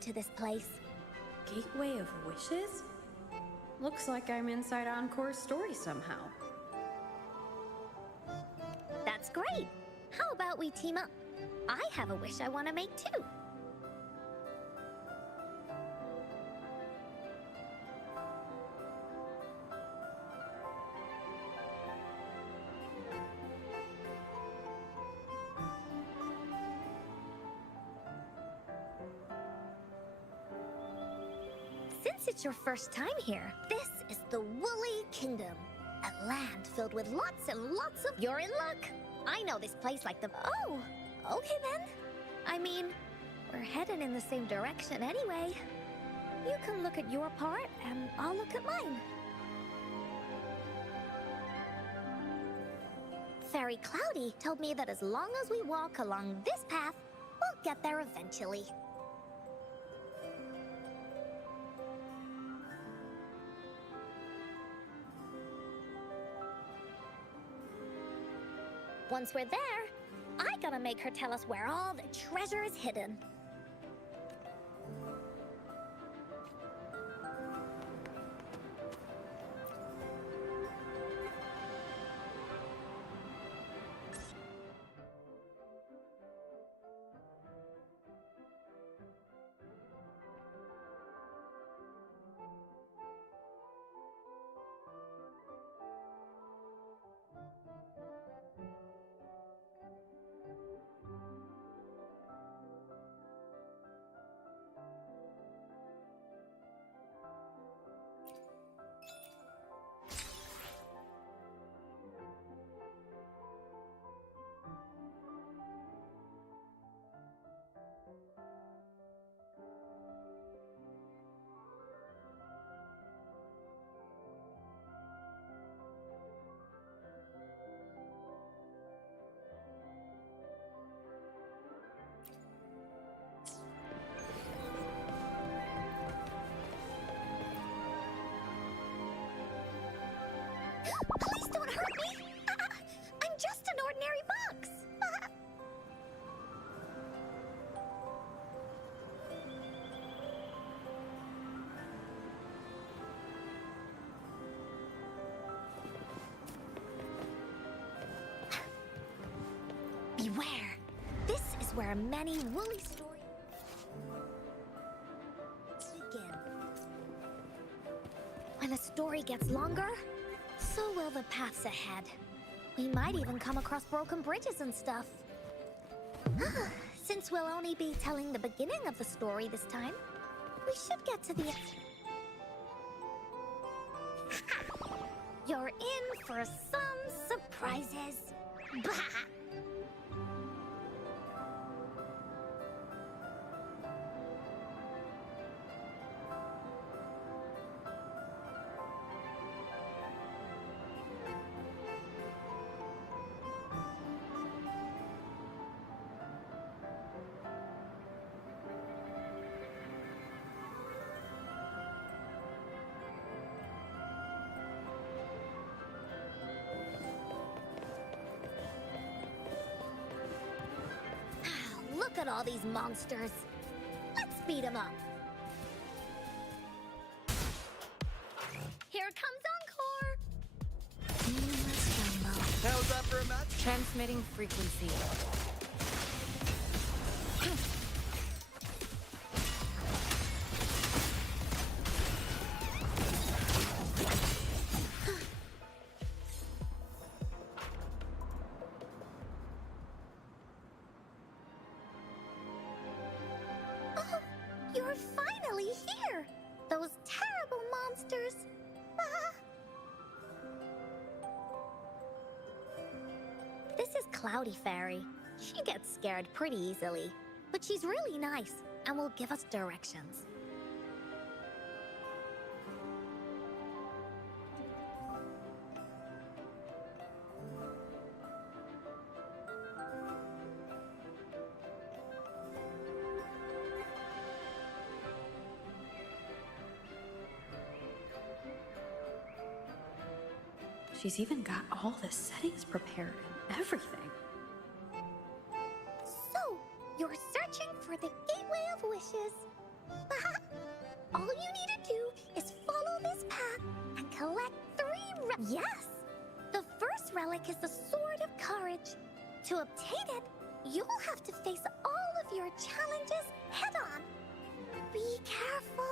to this place. Gateway of Wishes? Looks like I'm inside Encore's story somehow. That's great! How about we team up? I have a wish I want to make too. Since it's your first time here, this is the Woolly Kingdom. A land filled with lots and lots of... You're in luck! I know this place like the... Oh, okay then. I mean, we're headed in the same direction anyway. You can look at your part, and I'll look at mine. Fairy Cloudy told me that as long as we walk along this path, we'll get there eventually. Once we're there, I gotta make her tell us where all the treasure is hidden. Please don't hurt me! I'm just an ordinary box! Beware! This is where many woolly stories begin. When a story gets longer, so will the paths ahead. We might even come across broken bridges and stuff. Since we'll only be telling the beginning of the story this time, we should get to the end. You're in for some surprises. Bah! Look at all these monsters. Let's beat them up. Here comes Encore. How's that for a match? Transmitting frequency. You're finally here! Those terrible monsters! This is Cloudy Fairy. She gets scared pretty easily, but she's really nice and will give us directions. She's even got all the settings prepared and everything. So, you're searching for the Gateway of Wishes. All you need to do is follow this path and collect 3 Yes! The first relic is the Sword of Courage. To obtain it, you'll have to face all of your challenges head-on. Be careful.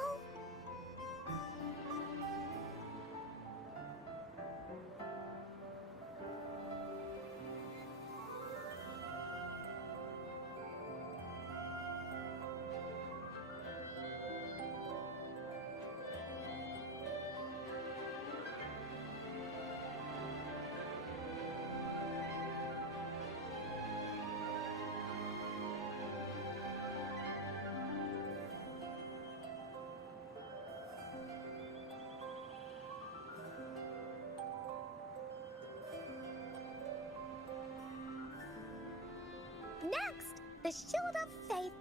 Next, the Shield of Faith.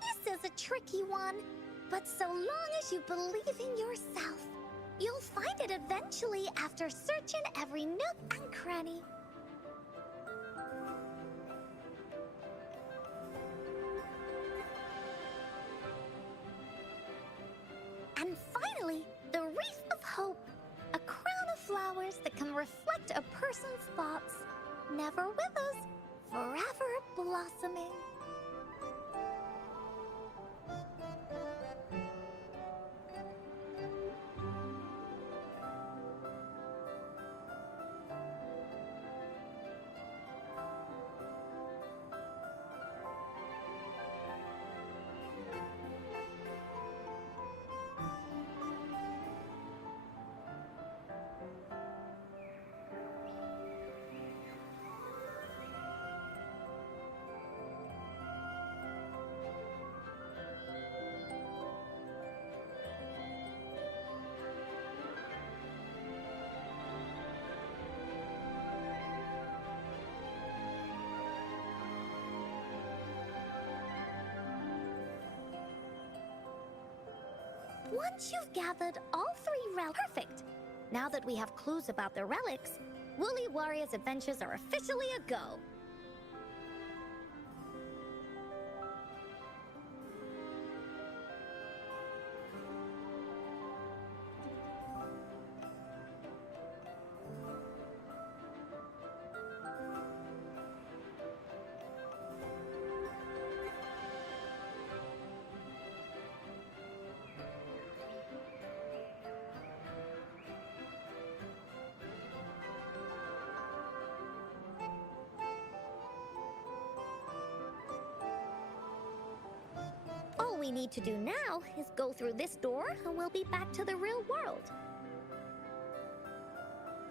This is a tricky one, but so long as you believe in yourself, you'll find it eventually after searching every nook and cranny. And finally, the Wreath of Hope, a crown of flowers that can reflect a person's thoughts, never withers, forever blossoming. Once you've gathered all 3 relics, perfect. Now that we have clues about the relics, Woolly Warrior's adventures are officially a go. All we need to do now is go through this door and we'll be back to the real world.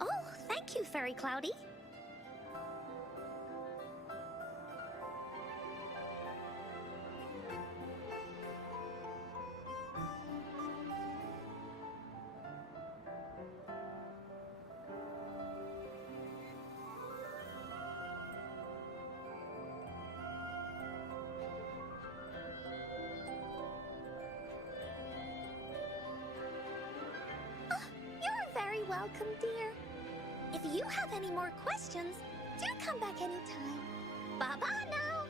Oh, thank you, Fairy Cloudy. Welcome, dear. If you have any more questions, do come back anytime. Bye-bye now.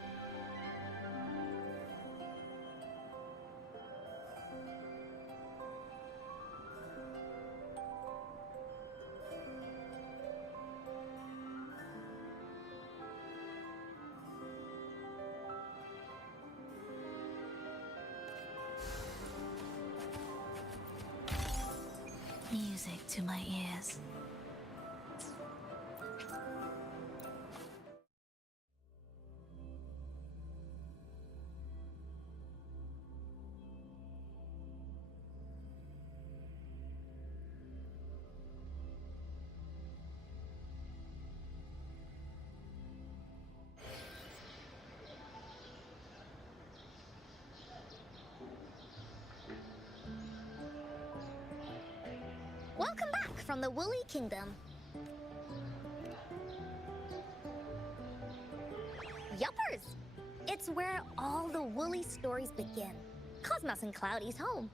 Music to my ears. Welcome back from the Woolly Kingdom. Yuppers! It's where all the Woolly stories begin. Cosmos and Cloudy's home.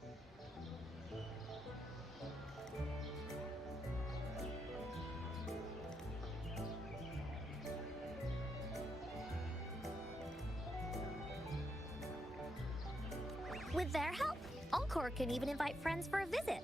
With their help, Encore can even invite friends for a visit.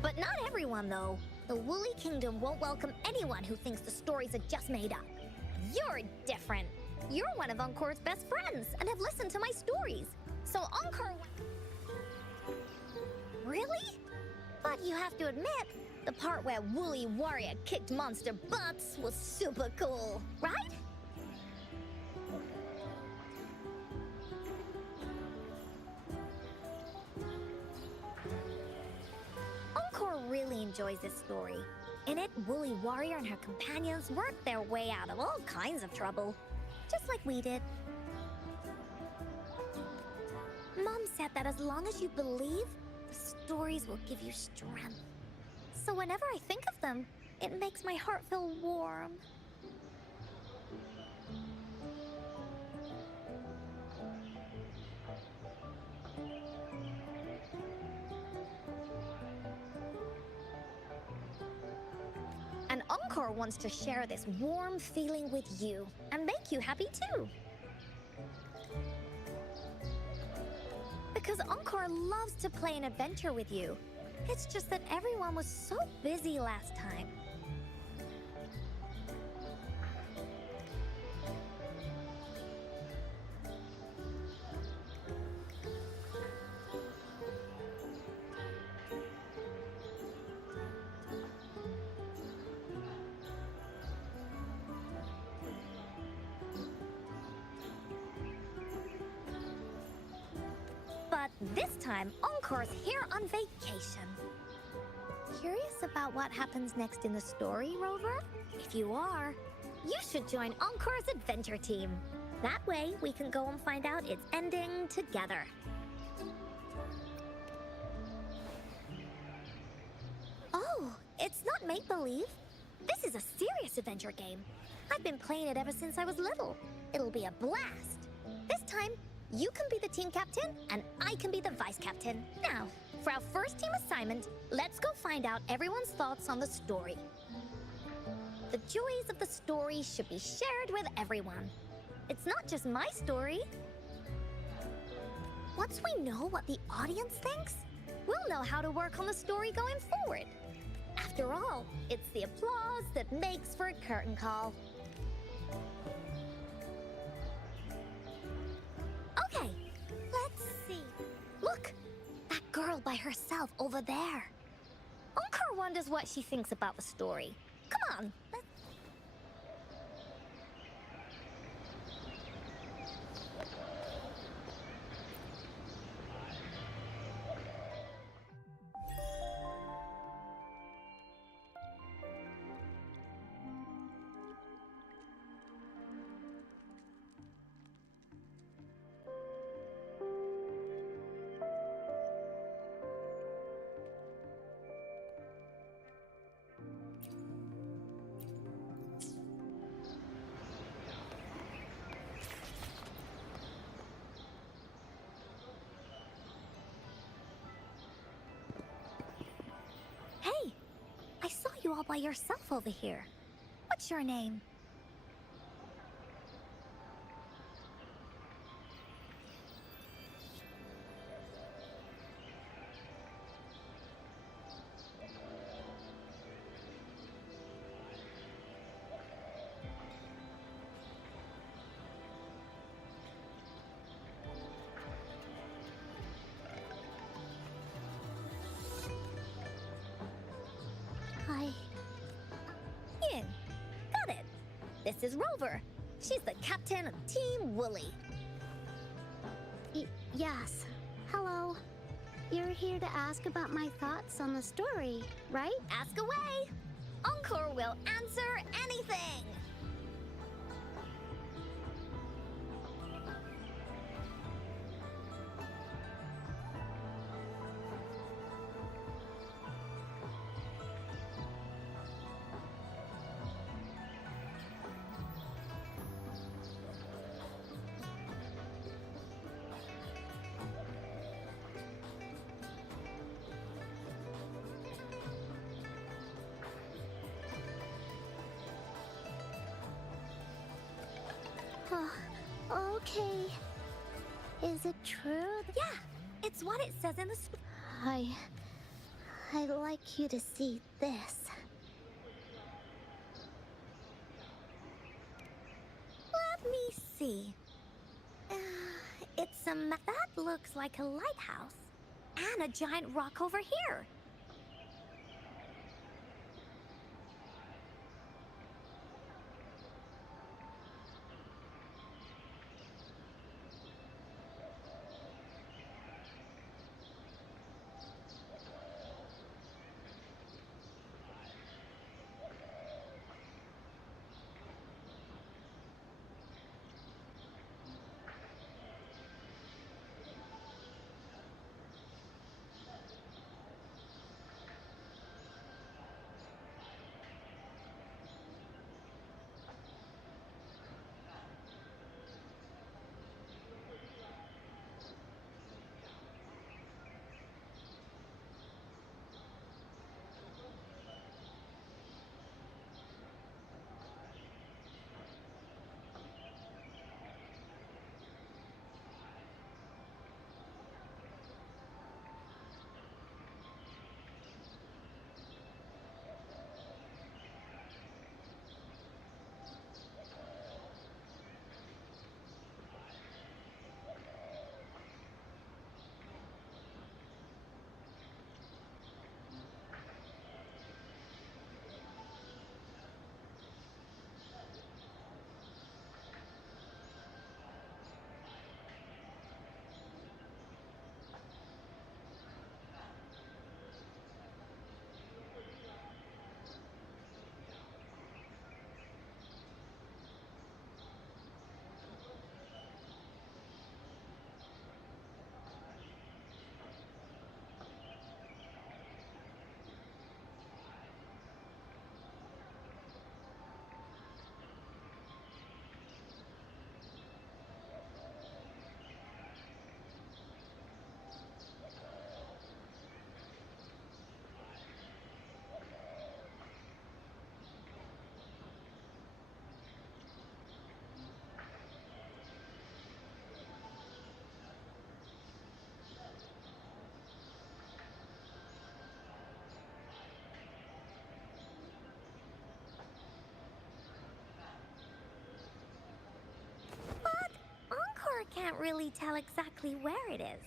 But not everyone, though. The Woolly Kingdom won't welcome anyone who thinks the stories are just made up. You're different. You're one of Encore's best friends and have listened to my stories. So Encore... Really? But you have to admit, the part where Woolly Warrior kicked monster butts was super cool, right? Encore really enjoys this story. In it, Woolly Warrior and her companions worked their way out of all kinds of trouble, just like we did. Mom said that as long as you believe, the stories will give you strength. So whenever I think of them, it makes my heart feel warm. And Encore wants to share this warm feeling with you and make you happy too. Because Encore loves to play an adventure with you. It's just that everyone was so busy last time. But this time, Encore's here on vacation. Curious about what happens next in the story, Rover? If you are, you should join Encore's adventure team. That way, we can go and find out its ending together. Oh, it's not make-believe. This is a serious adventure game. I've been playing it ever since I was little. It'll be a blast. This time, you can be the team captain, and I can be the vice captain. Now, for our first team assignment, let's go find out everyone's thoughts on the story. The joys of the story should be shared with everyone. It's not just my story. Once we know what the audience thinks, we'll know how to work on the story going forward. After all, it's the applause that makes for a curtain call. girl by herself over there. Encore wonders what she thinks about the story. Come on, let's... Hey, I saw you all by yourself over here. What's your name? Hi. Yin. Got it. This is Rover. She's the captain of Team Woolly. Yes. Hello. You're here to ask about my thoughts on the story, right? Ask away. Encore will answer anything. Okay. Is it true? Yeah, it's what it says in the I'd like you to see this. Let me see. It's that looks like a lighthouse. And a giant rock over here. Can't really tell exactly where it is.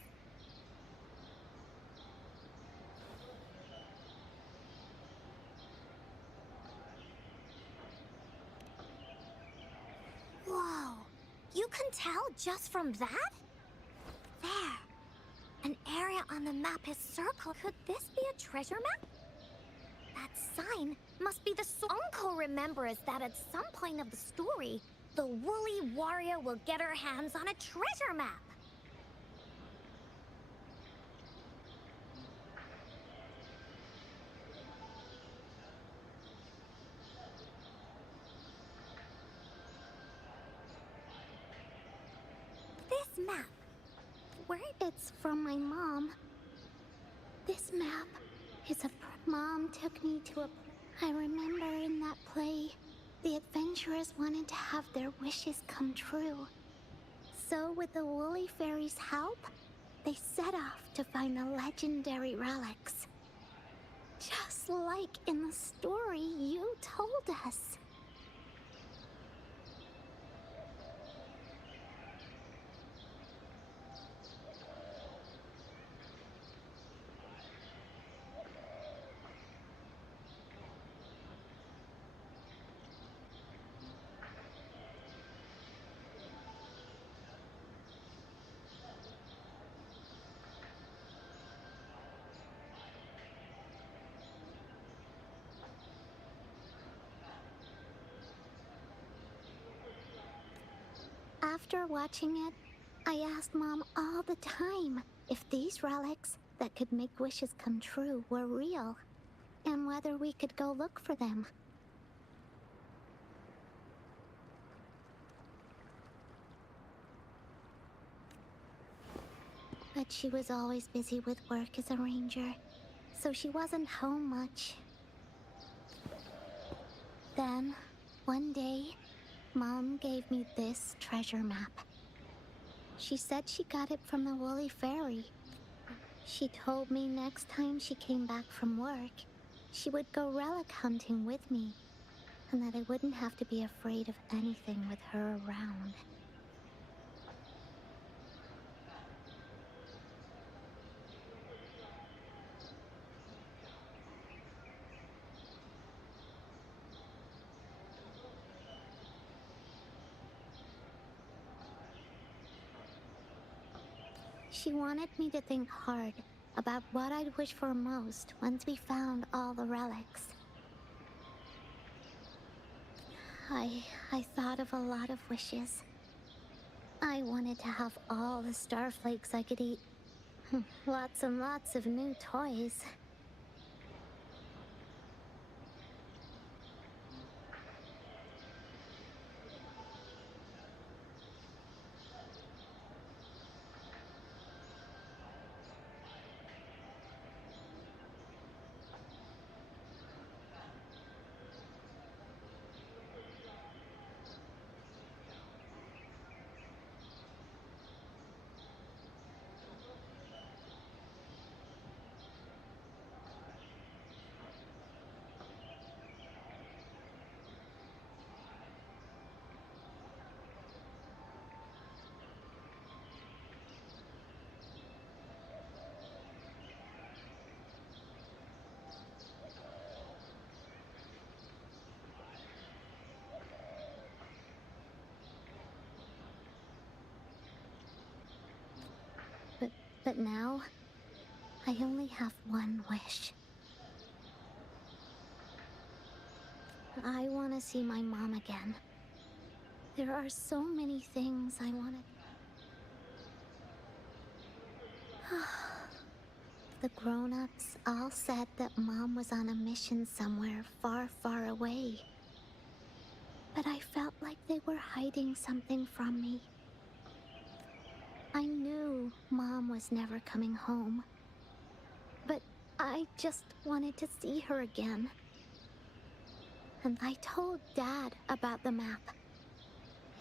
can tell just from that? There. An area on the map is circled. Could this be a treasure map? That sign must be the Uncle remembers that at some point of the story, the woolly warrior will get her hands on a treasure map. This map, where It's from my mom. This map is a... Mom took me to a... I remember in that play, the adventurers wanted to have their wishes come true. So with the Woolly Fairy's help, they set off to find the legendary relics. Just like in the story you told us. After watching it, I asked Mom all the time if these relics that could make wishes come true were real, and whether we could go look for them. But she was always busy with work as a ranger, so she wasn't home much. Then, one day, Mom gave me this treasure map. She said she got it from the Woolly Fairy. She told me next time she came back from work, she would go relic hunting with me, and that I wouldn't have to be afraid of anything with her around. She wanted me to think hard about what I'd wish for most once we found all the relics. I thought of a lot of wishes. I wanted to have all the starflakes I could eat. Lots and lots of new toys. But now, I only have one wish. I want to see my mom again. There are so many things I want to... The grown-ups all said that Mom was on a mission somewhere far, far away. But I felt like they were hiding something from me. I knew Mom was never coming home. But I just wanted to see her again. And I told Dad about the map.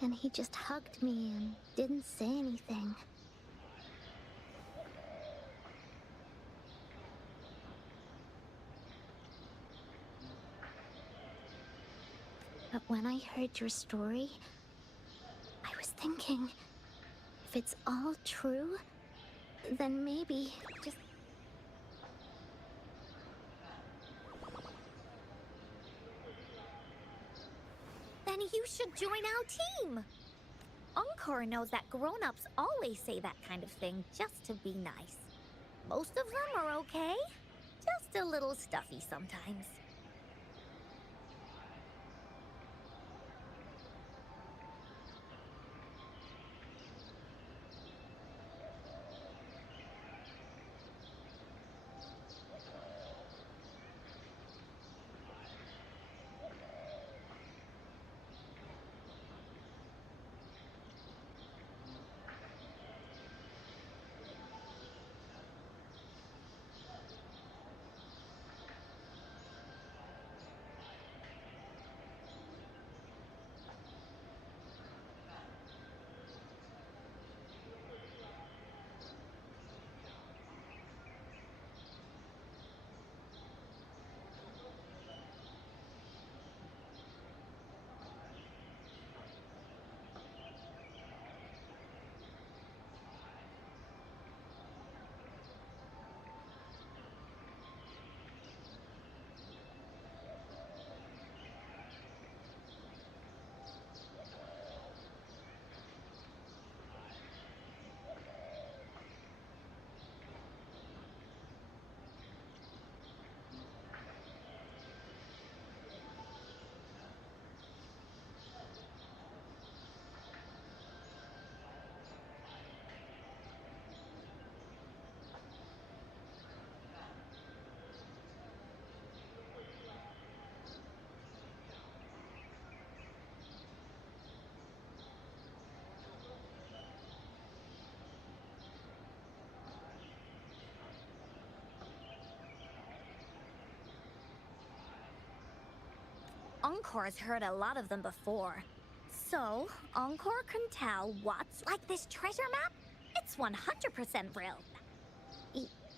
And he just hugged me and didn't say anything. But when I heard your story, I was thinking, if it's all true, then maybe just... Then you should join our team. Encore knows that grown-ups always say that kind of thing just to be nice. Most of them are okay, just a little stuffy sometimes. Encore's heard a lot of them before. So, Encore can tell what's like this treasure map? It's 100% real.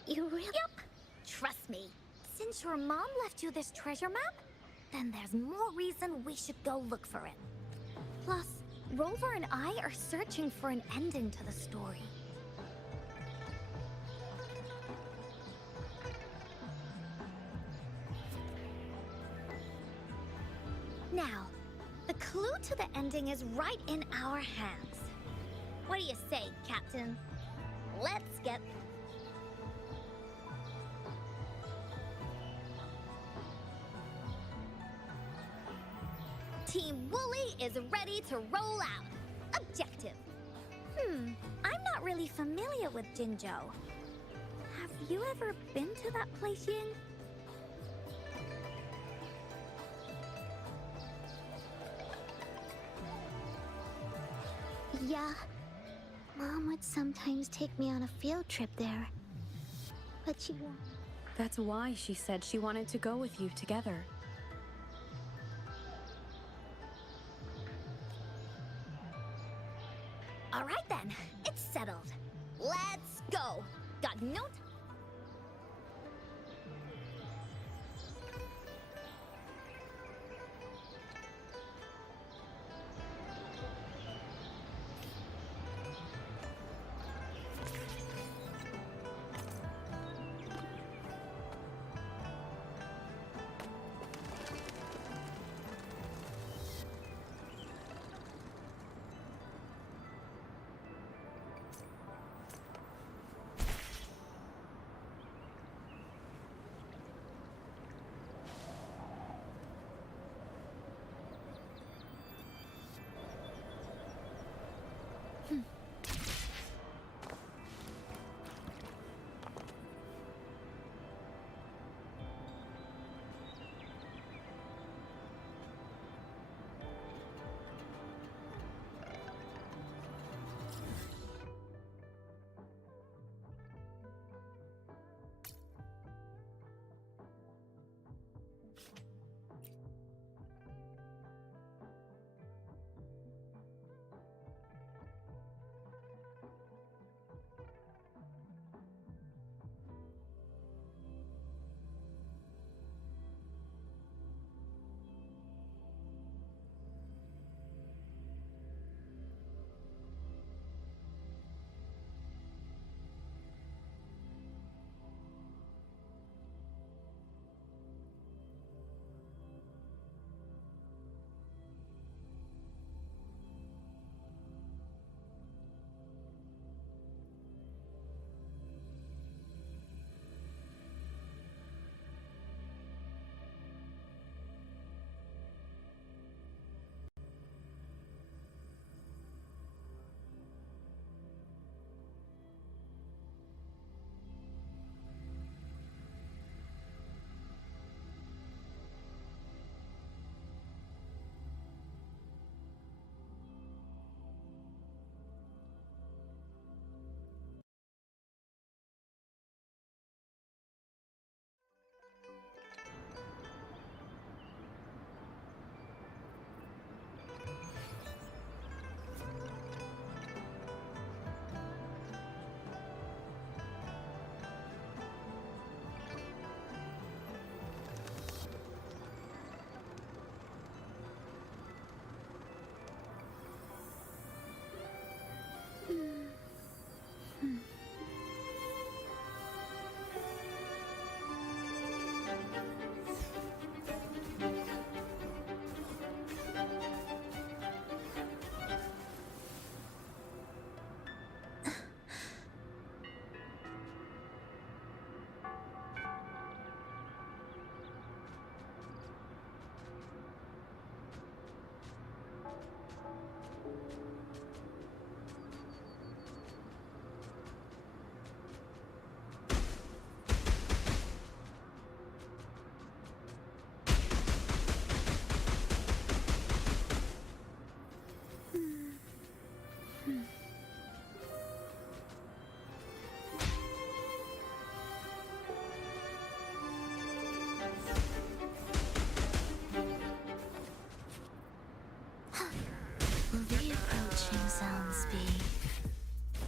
You really? Yep. Trust me. Since your mom left you this treasure map, then there's more reason we should go look for it. Plus, Rover and I are searching for an ending to the story. Now, the clue to the ending is right in our hands. What do you say, Captain? Let's get... Team Wooly is ready to roll out. Objective. I'm not really familiar with Jinzhou. Have you ever been to that place, Ying? Yeah. Mom would sometimes take me on a field trip there. But she won't. That's why she said she wanted to go with you together. All right then, it's settled. Let's go. Got note?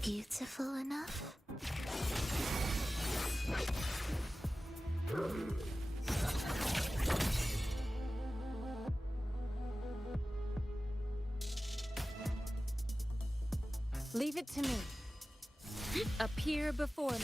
beautiful enough? Leave it to me. Appear before me.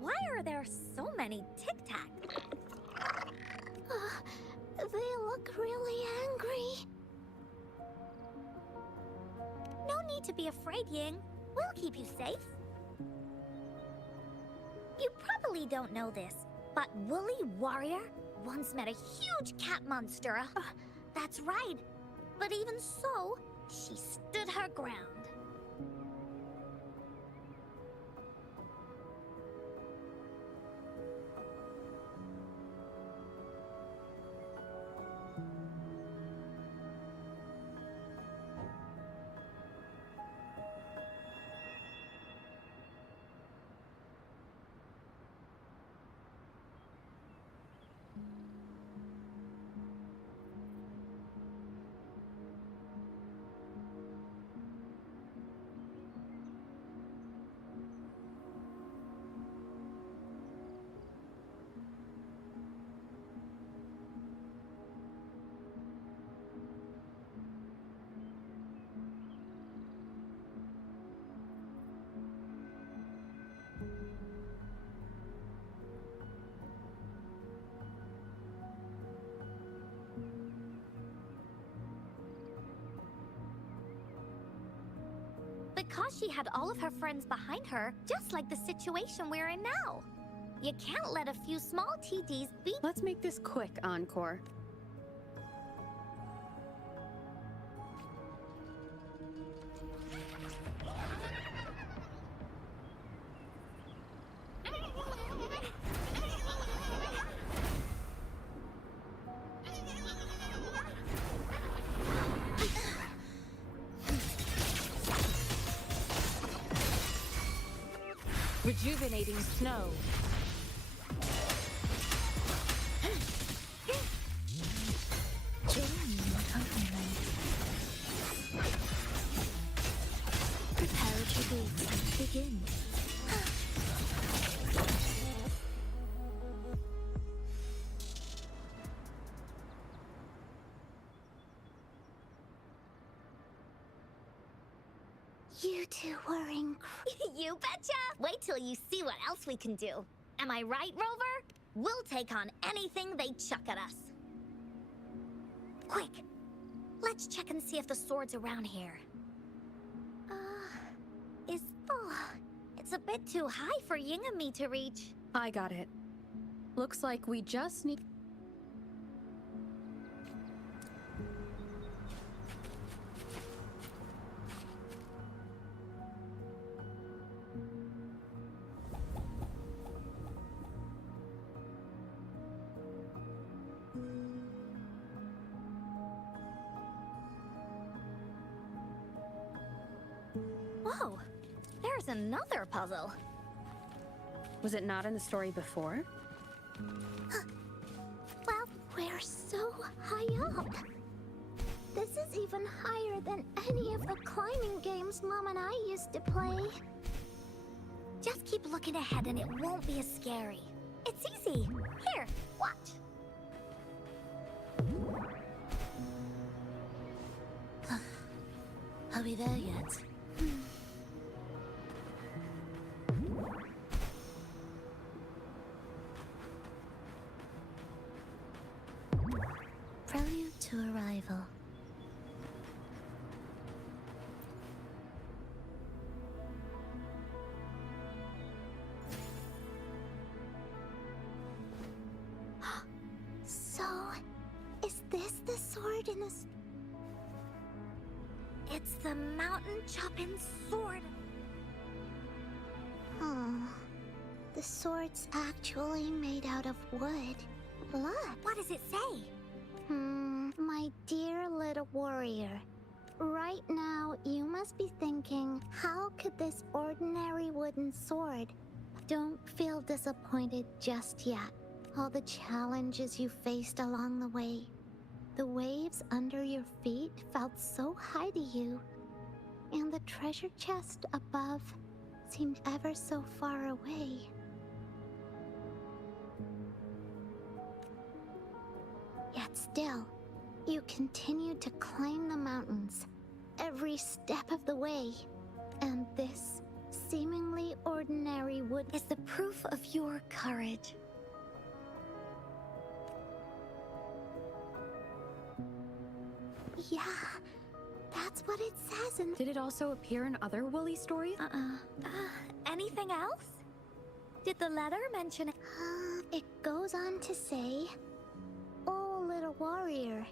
Why are there so many Tic Tac? They look really angry. No need to be afraid, Ying. We'll keep you safe. You probably don't know this, but Woolly Warrior once met a huge cat monster. That's right. But even so, she stood her ground. because she had all of her friends behind her, just like the situation we're in now. You can't let a few small TDs beat. Let's make this quick, Encore. Rejuvenating snow. Join me in the compliment. Preparatory gates begin. You two were incredible. You betcha! Wait till you see what else we can do. Am I right, Rover? We'll take on anything they chuck at us. Quick! Let's check and see if the sword's around here. It's a bit too high for Ying and me to reach. I got it. Looks like we just need... Whoa! There's another puzzle. Was it not in the story before? Well, we're so high up. This is even higher than any of the climbing games Mom and I used to play. Just keep looking ahead and it won't be as scary. It's easy. Here, watch. Are we there yet? Prelude to arrival. So, is this the sword in the... It's the mountain chopping sword. Oh, the sword's actually made out of wood. Look. What does it say? My dear little warrior. Right now, you must be thinking, how could this ordinary wooden sword? Don't feel disappointed just yet. All the challenges you faced along the way. The waves under your feet felt so high to you. And the treasure chest above seemed ever so far away. Yet still, you continued to climb the mountains, every step of the way. And this seemingly ordinary wood Is the proof of your courage. Yeah, that's what it says in... Did it also appear in other Woolly stories? Anything else? Did the letter mention it? It goes on to say, "Oh, little warrior,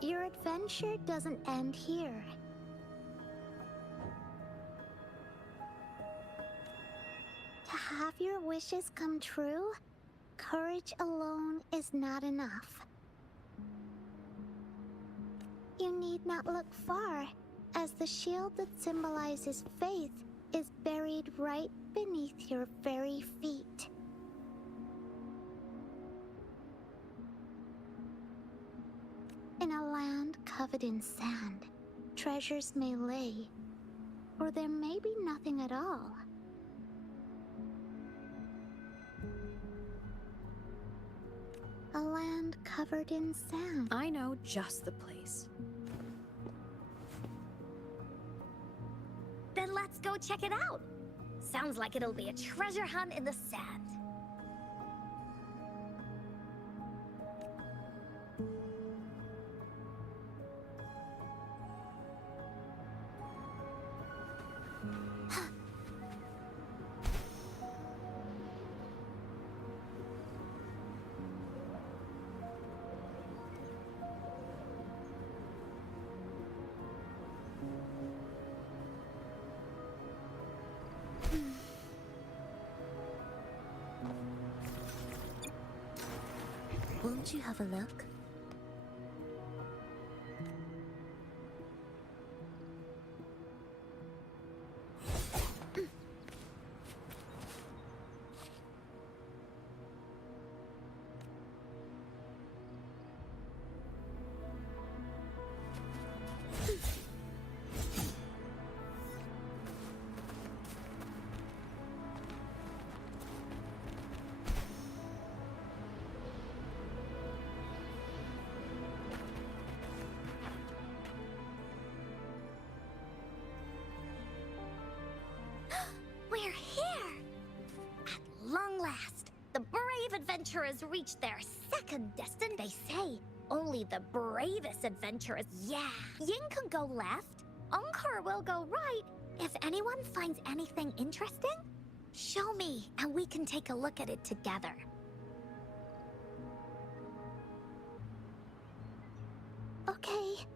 your adventure doesn't end here. To have your wishes come true, courage alone is not enough. You need not look far, as the shield that symbolizes faith is buried right beneath your very feet." In a land covered in sand, treasures may lay, or there may be nothing at all. A land covered in sand. I know just the place. Then let's go check it out. Sounds like it'll be a treasure hunt in the sand. don't you have a look? We're here! At long last, the brave adventurers reached their second destination. They say only the bravest adventurers. Yeah, Yin can go left, Encore will go right. If anyone finds anything interesting, show me and we can take a look at it together. Okay.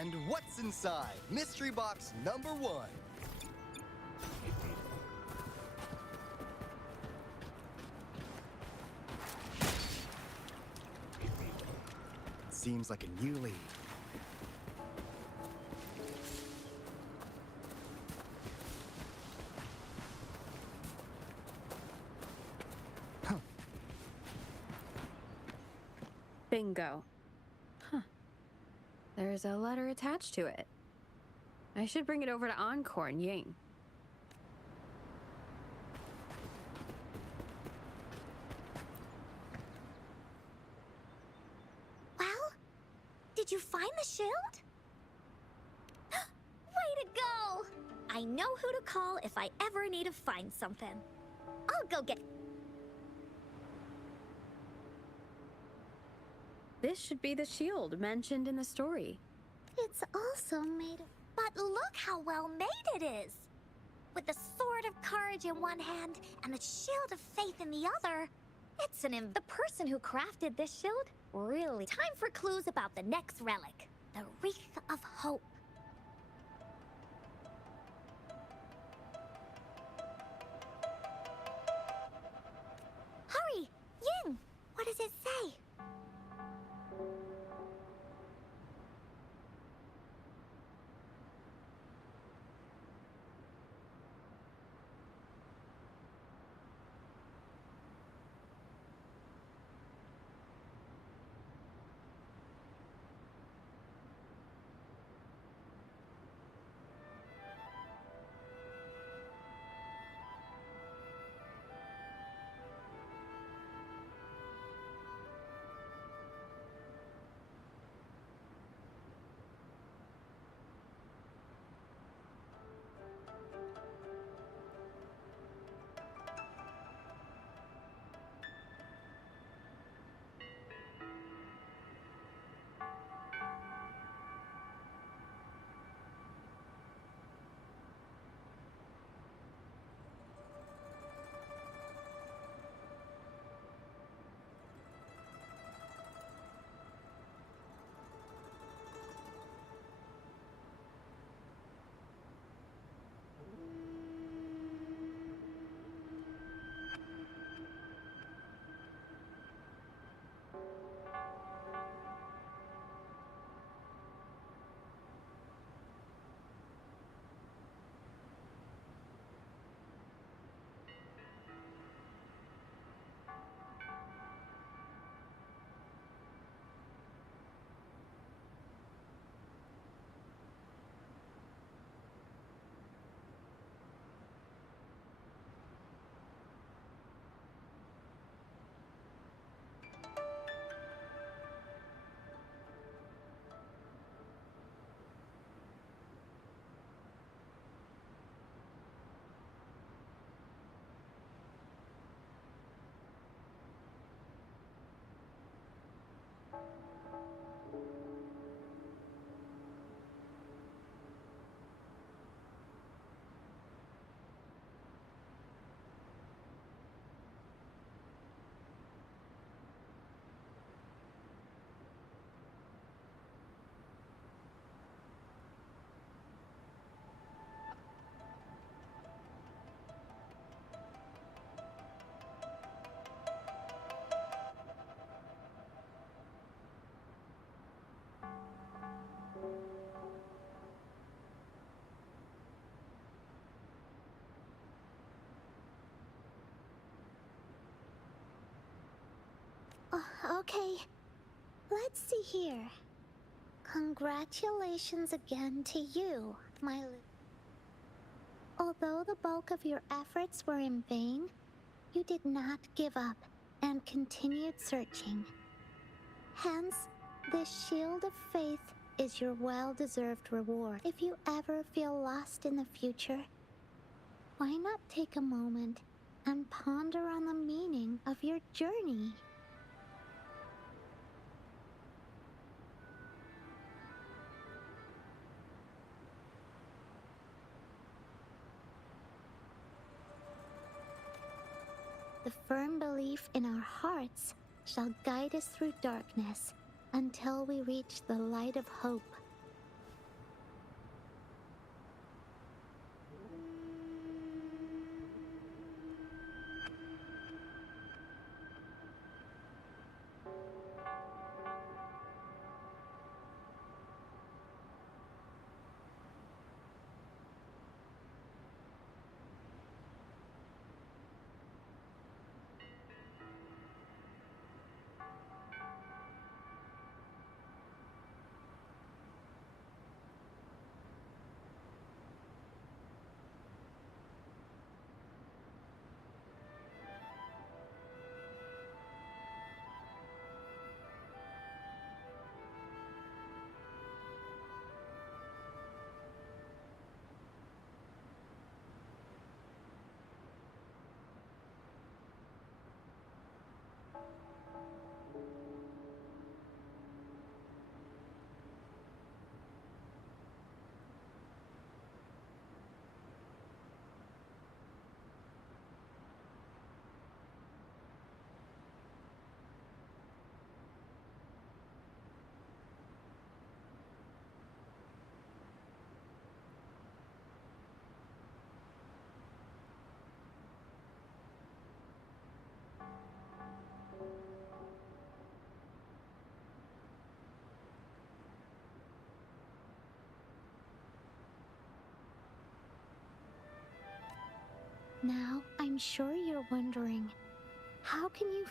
And what's inside? Mystery box number 1. Seems like a new lead. Bingo. Huh. There's a letter attached to it. I should bring it over to Encore and Ying. Well, did you find the shield? Way to go! I know who to call if I ever need to find something. I'll go get... This should be the shield mentioned in the story. It's also made of... But look how well made it is! With the sword of courage in one hand and the shield of faith in the other, it's the person who crafted this shield, really. Time for clues about the next relic, the Wreath of Hope. Hurry! Ying! What does it say? Okay, let's see here. Congratulations again to you, my Although the bulk of your efforts were in vain, you did not give up and continued searching. Hence, this shield of faith is your well-deserved reward. If you ever feel lost in the future, why not take a moment and ponder on the meaning of your journey? The firm belief in our hearts shall guide us through darkness until we reach the light of hope. Now, I'm sure you're wondering, how can you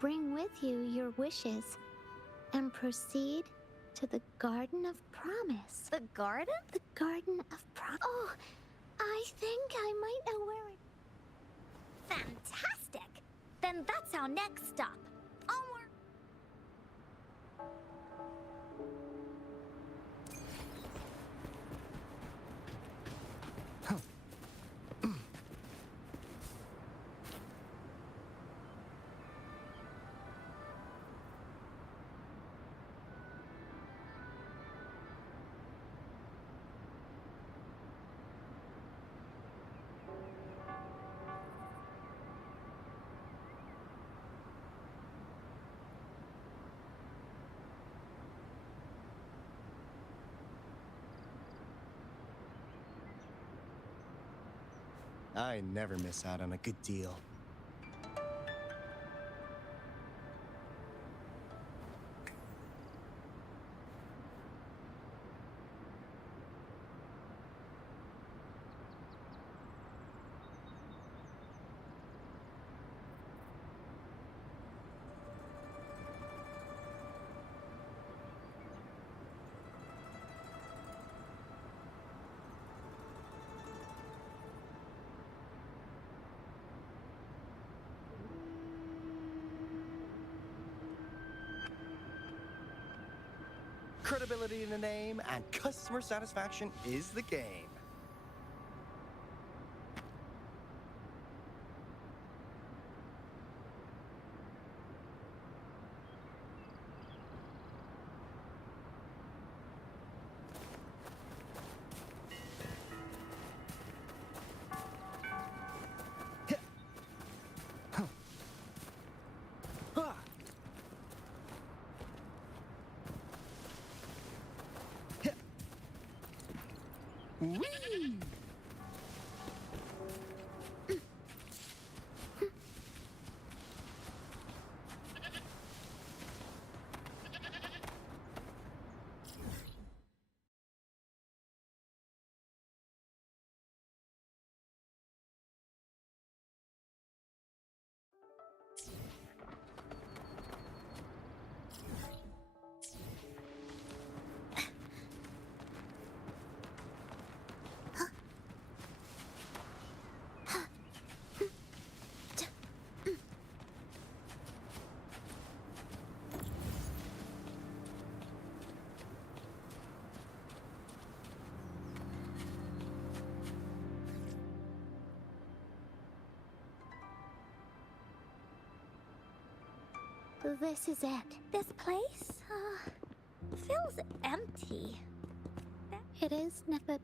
bring with you your wishes, and proceed to the Garden of Promise? The garden? The Garden of Promise. Oh, I think I might know where it... Fantastic! Then that's our next stop. Onward! I never miss out on a good deal. Credibility in the name and customer satisfaction is the game. Whee! This is it. This place, feels empty. It is, but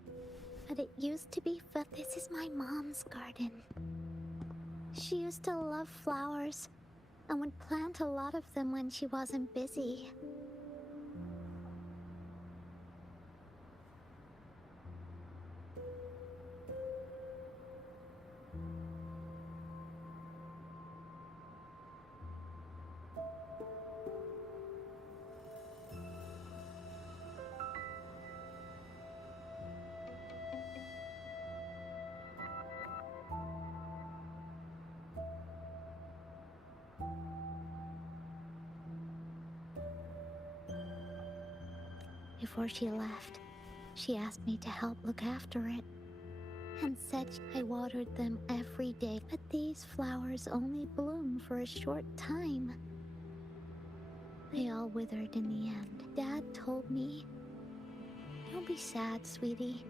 it used to be, but this is my mom's garden. She used to love flowers and would plant a lot of them when she wasn't busy. Before she left, she asked me to help look after it, and said I watered them every day, but these flowers only bloom for a short time. They all withered in the end. Dad told me, "Don't be sad, sweetie.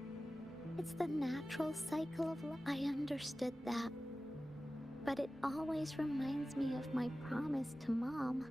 It's the natural cycle of life." I understood that, but it always reminds me of my promise to Mom.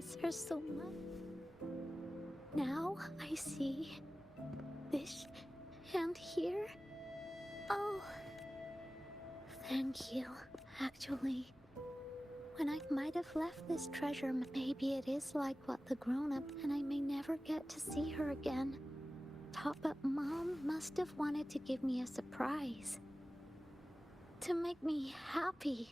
miss her so much. Now I see this and here. Oh, thank you. Actually, when I might have left this treasure, maybe it is like what the grown-up, and I may never get to see her again. But Mom must have wanted to give me a surprise. To make me happy.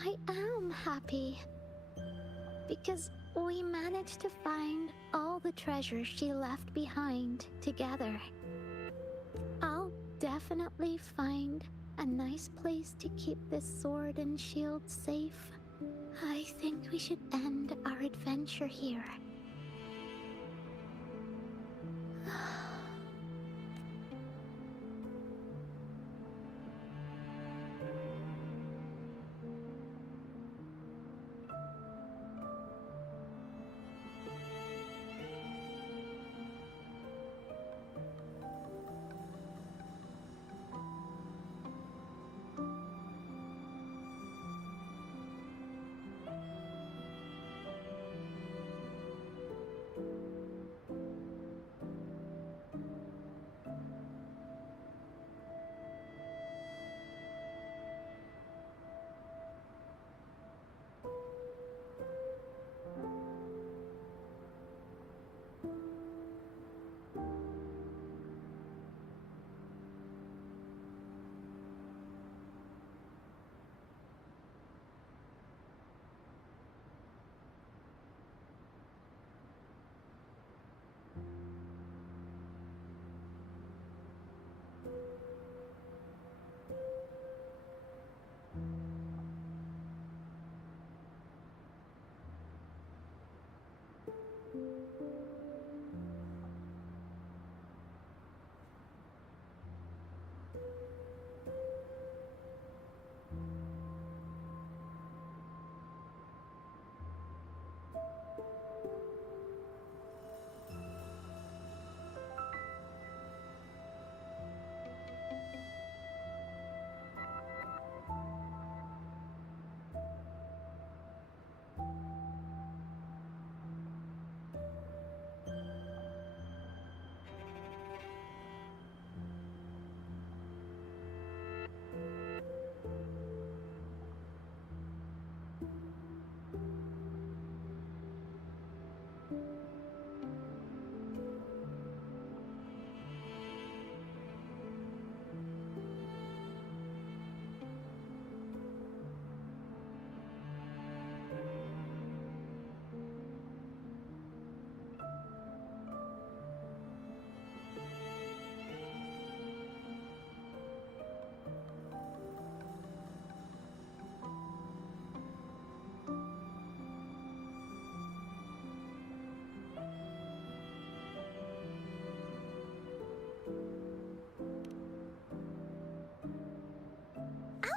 I am happy. Because we managed to find all the treasures she left behind together. I'll definitely find a nice place to keep this sword and shield safe. I think we should end our adventure here.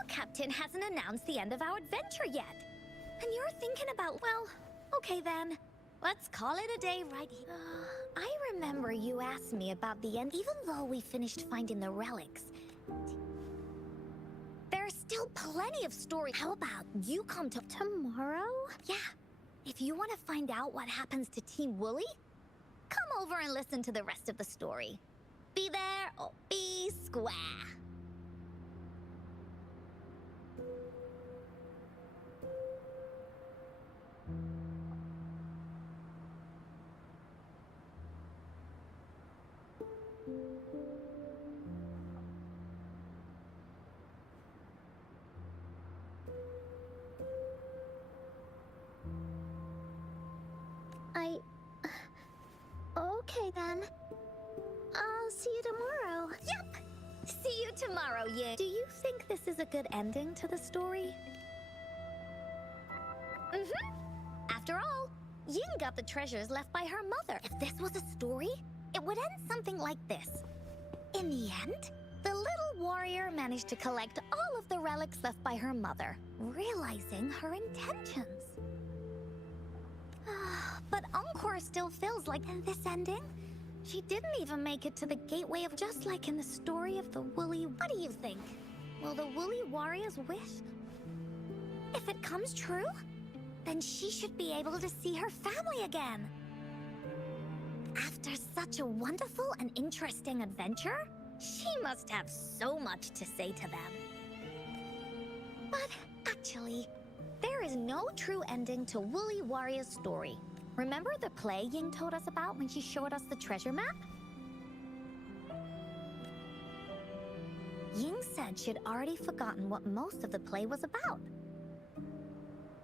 Captain hasn't announced the end of our adventure yet. And you're thinking about, well, okay then. Let's call it a day right here. I remember you asked me about the end, even though we finished finding the relics. There's still plenty of story. How about you come to tomorrow? Yeah. If you want to find out what happens to Team Wooly, come over and listen to the rest of the story. Be there or be square. then. I'll see you tomorrow. Yep! See you tomorrow, Ying. Do you think this is a good ending to the story? After all, Ying got the treasures left by her mother. If this was a story, it would end something like this. In the end, the little warrior managed to collect all of the relics left by her mother, realizing her intentions. But Encore still feels like in this ending, she didn't even make it to the gateway of just like in the story of the woolly... What do you think? Will the woolly warrior's wish? If it comes true, then she should be able to see her family again. After such a wonderful and interesting adventure, she must have so much to say to them. But actually, there is no true ending to Woolly Warrior's story. Remember the play Ying told us about when she showed us the treasure map? Ying said she'd already forgotten what most of the play was about.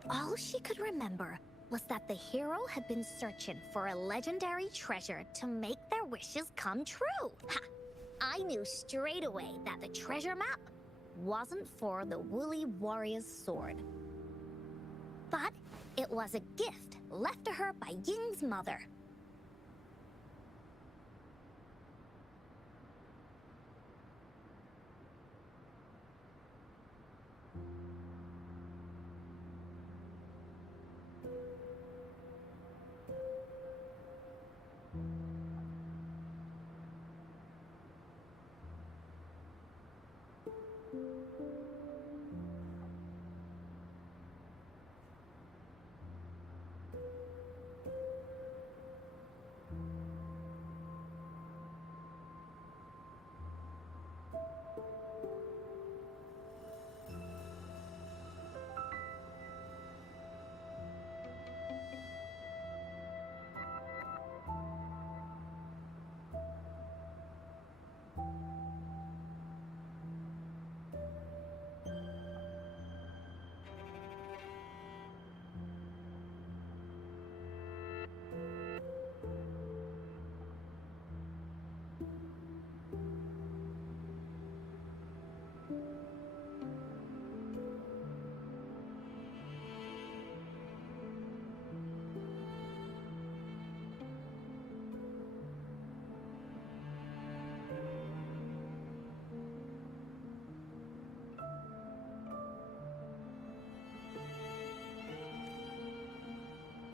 All she could remember was that the hero had been searching for a legendary treasure to make their wishes come true. Ha! I knew straight away that the treasure map wasn't for the Woolly Warrior's sword. But it was a gift left to her by Ying's mother.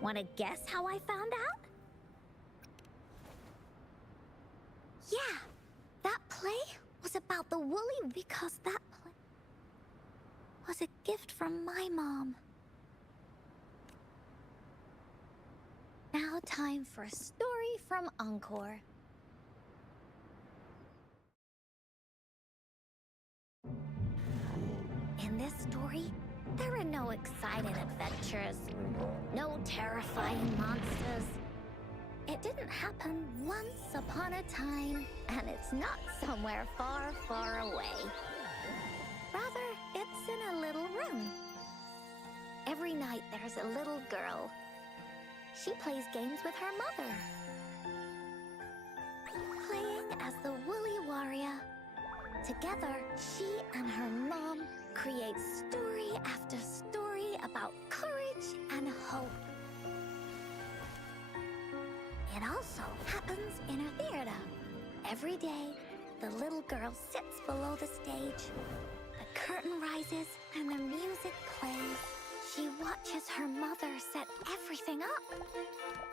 Want to guess how I found out? Yeah, that play was about the woolly because that play was a gift from my mom. Now time for a story from Encore. In this story, there are no exciting adventures, no terrifying monsters. It didn't happen once upon a time, and it's not somewhere far, far away. Rather, it's in a little room. Every night there's a little girl. She plays games with her mother. Playing as the Woolly Warrior. Together, she and her mom create story after story about courage and hope. It also happens in a theater. Every day, the little girl sits below the stage. The curtain rises and the music plays. She watches her mother set everything up,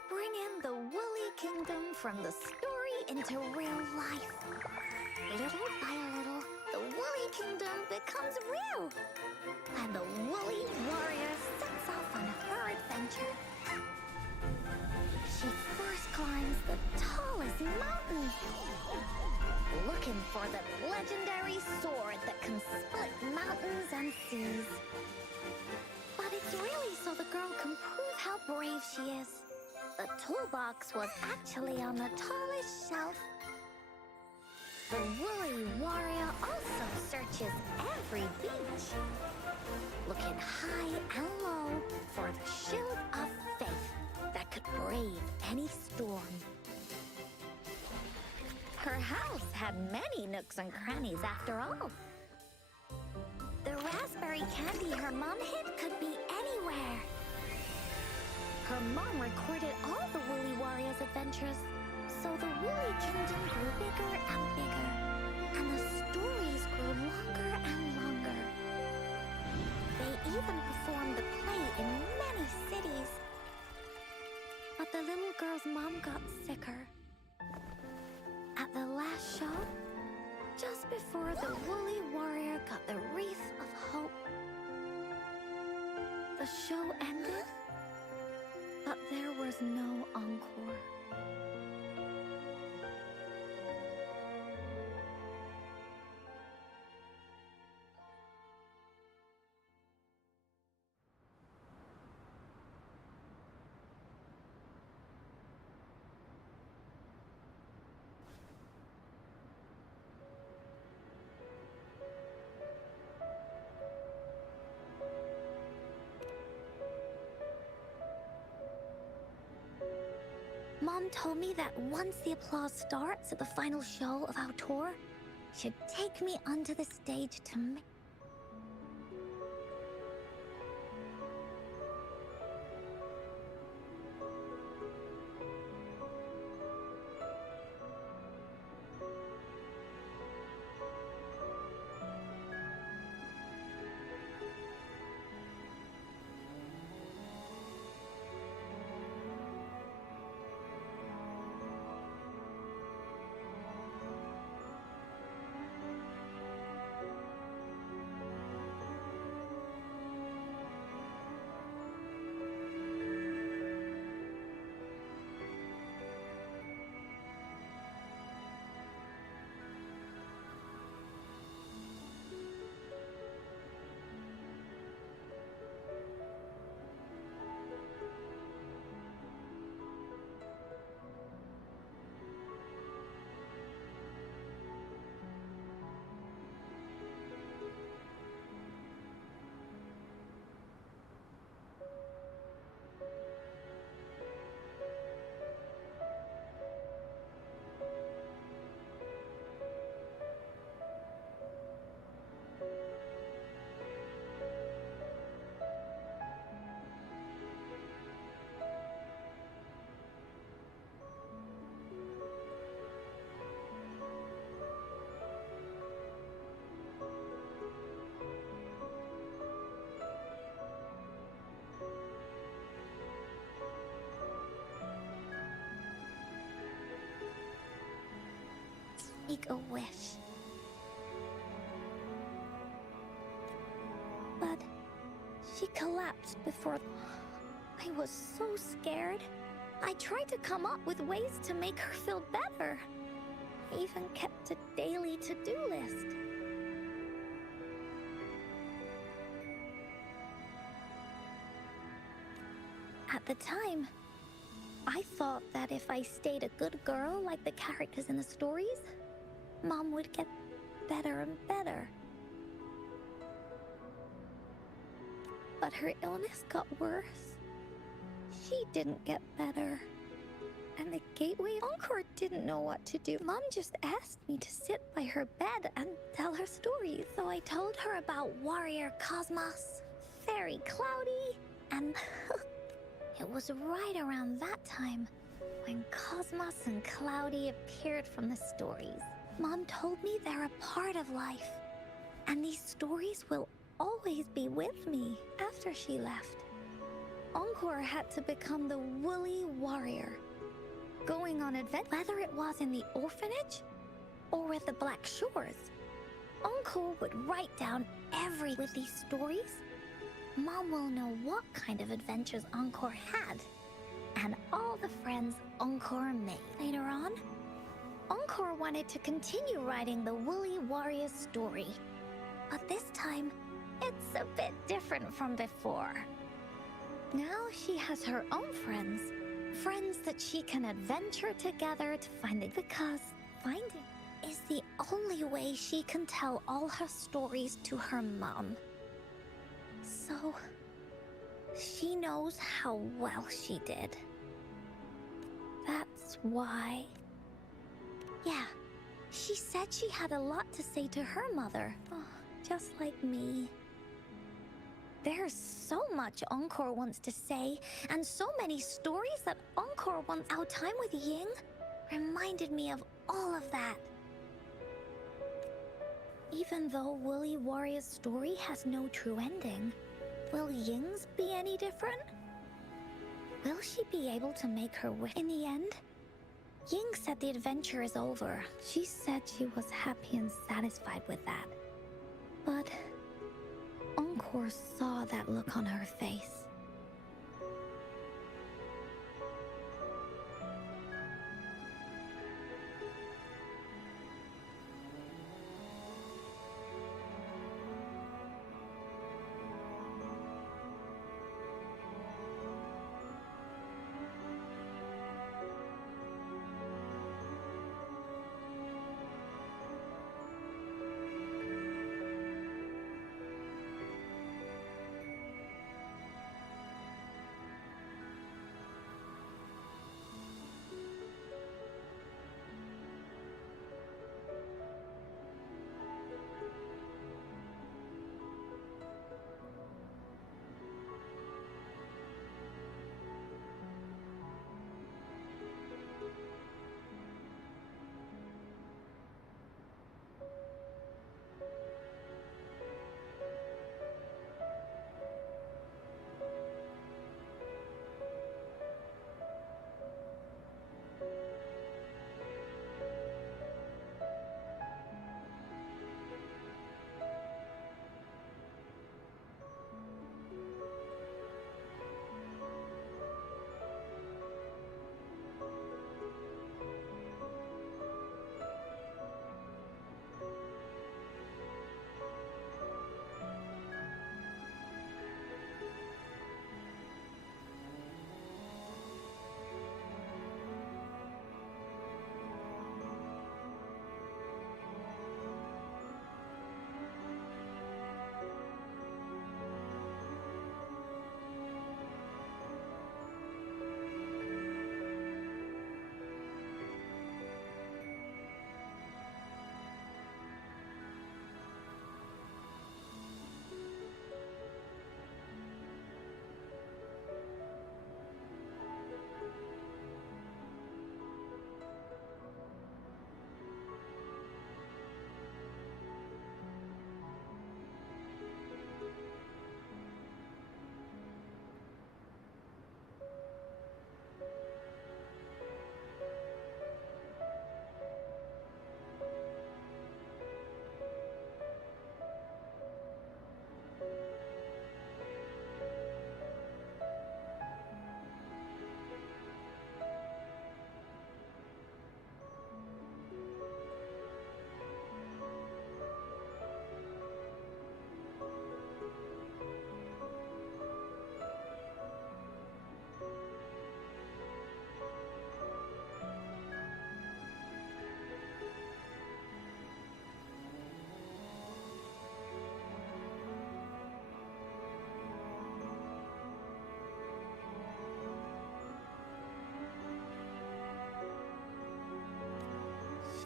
bringing the Woolly Kingdom from the story into real life. Little by little, the Woolly Kingdom becomes real, and the Woolly Warrior sets off on her adventure. She first climbs the tallest mountain, looking for the legendary sword that can split mountains and seas. But it's really so the girl can prove how brave she is. The toolbox was actually on the tallest shelf. The Woolly Warrior also searches every beach, looking high and low for the shield of faith that could brave any storm. Her house had many nooks and crannies after all. The raspberry candy her mom hid could be anywhere. Her mom recorded all the Woolly Warriors' adventures, so the Woolly Kingdom grew bigger and bigger, and the stories grew longer and longer. They even performed the play in many cities. But the little girl's mom got sicker. At the last show, just before the Woolly Warrior got the Wreath of Hope, the show ended, but there was no encore. Mom told me that once the applause starts at the final show of our tour, she'd take me onto the stage to make... make a wish. But she collapsed before... I was so scared. I tried to come up with ways to make her feel better. I even kept a daily to-do list. At the time, I thought that if I stayed a good girl like the characters in the stories, Mom would get better and better. But her illness got worse. She didn't get better. And the Gateway Encore didn't know what to do. Mom just asked me to sit by her bed and tell her stories. So I told her about Warrior Cosmos, Fairy Cloudy, and... It was right around that time when Cosmos and Cloudy appeared from the stories. Mom told me they're a part of life, and these stories will always be with me after she left. Encore had to become the Woolly Warrior, going on adventure, whether it was in the orphanage or with the Black Shores. Encore would write down with these stories. Mom will know what kind of adventures Encore had, and all the friends Encore made. Later on, Encore wanted to continue writing the Woolly Warrior story, but this time, it's a bit different from before. Now she has her own friends that she can adventure together to find it, because finding is the only way she can tell all her stories to her mom. So, she knows how well she did. That's why... Yeah, She said she had a lot to say to her mother. Oh, just like me. There's so much Encore wants to say, and so many stories that Encore wants. Our time with Ying reminded me of all of that. Even though Woolly Warrior's story has no true ending, will Ying's be any different? Will she be able to make her wish in the end? Ying said the adventure is over. She said she was happy and satisfied with that. But Encore saw that look on her face.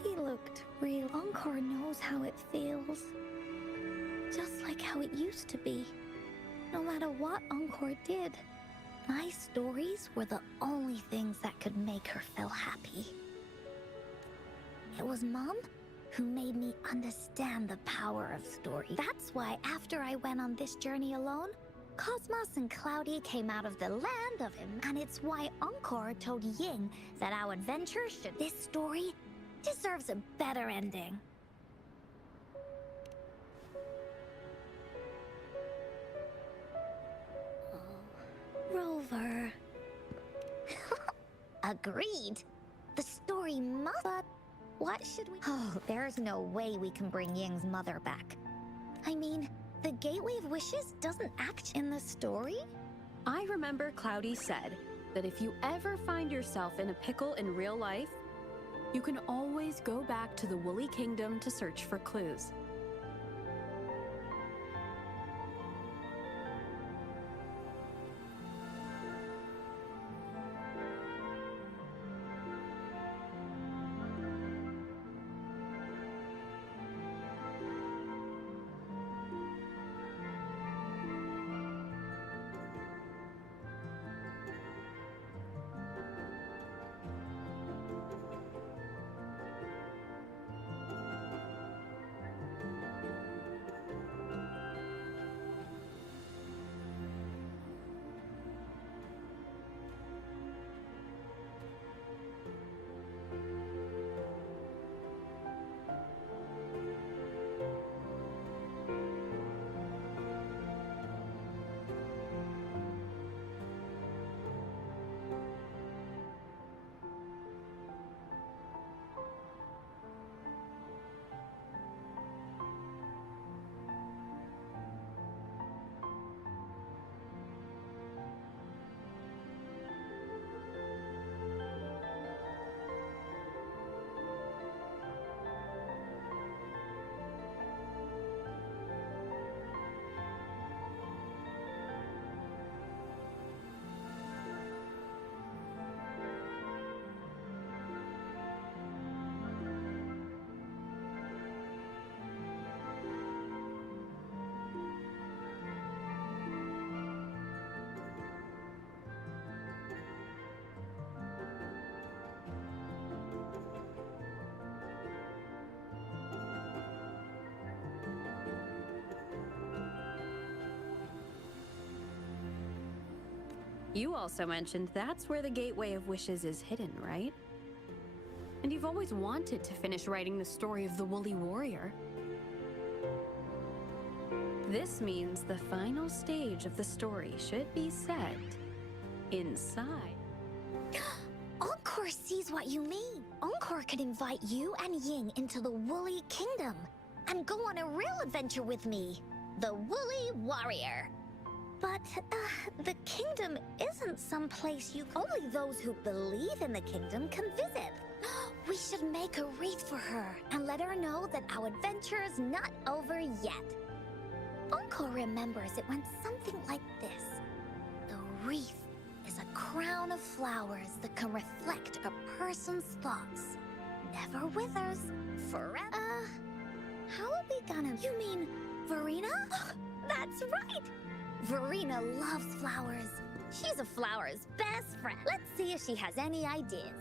She looked real. Encore knows how it feels. Just like how it used to be. No matter what Encore did, my stories were the only things that could make her feel happy. It was Mom who made me understand the power of story. That's why after I went on this journey alone, Cosmos and Cloudy came out of the land of him, and it's why Encore told Ying that our adventure should. This story deserves a better ending. Rover. Agreed. The story must. But what should we? Oh, there's no way we can bring Ying's mother back. I mean, the Gateway of Wishes doesn't act in the story? I remember Cloudy said that if you ever find yourself in a pickle in real life, you can always go back to the Woolly Kingdom to search for clues. You also mentioned that's where the Gateway of Wishes is hidden, right? And you've always wanted to finish writing the story of the Woolly Warrior. This means the final stage of the story should be set inside. Encore sees what you mean. Encore could invite you and Ying into the Woolly Kingdom and go on a real adventure with me, the Woolly Warrior. But, the kingdom isn't some place only those who believe in the kingdom can visit. We should make a wreath for her and let her know that our adventure is not over yet. Encore remembers it went something like this. The wreath is a crown of flowers that can reflect a person's thoughts. Never withers, forever. How are we gonna... You mean Verena? That's right! Verena loves flowers. She's a flower's best friend. Let's see if she has any ideas.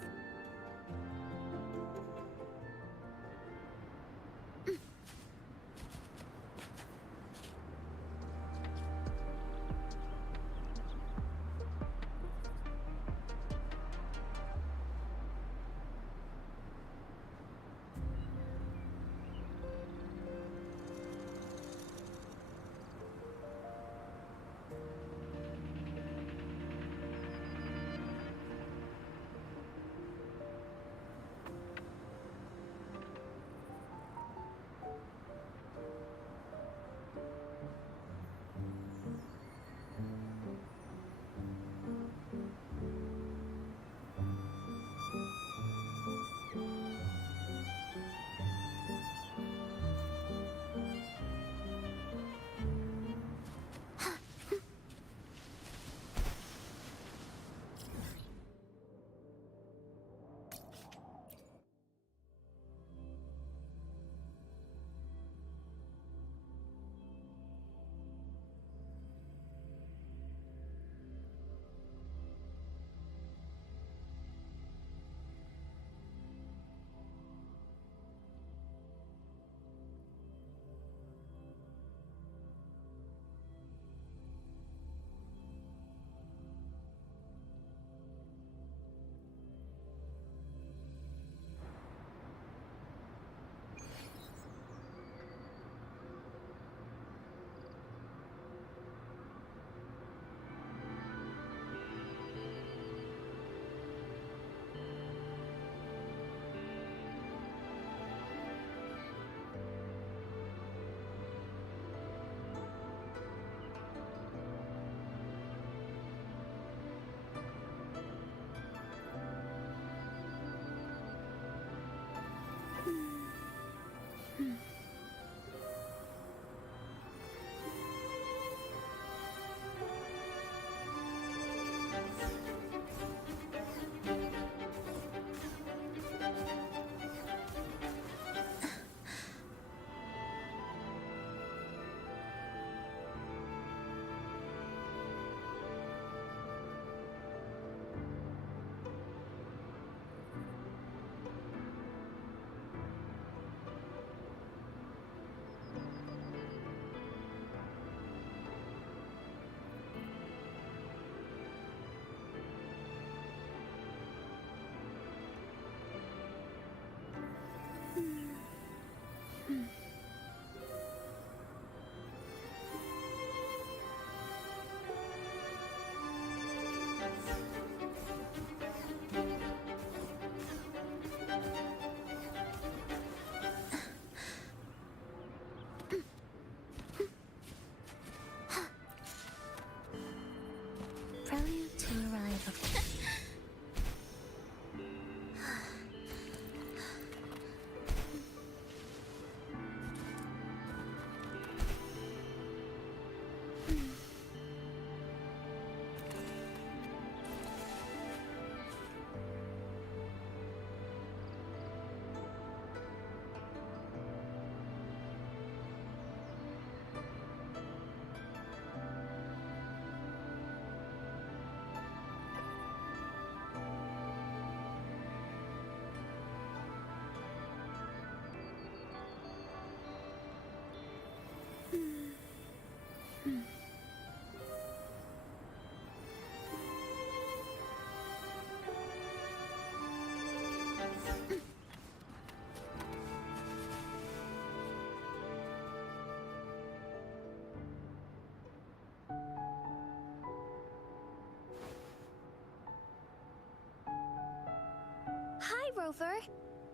Rover.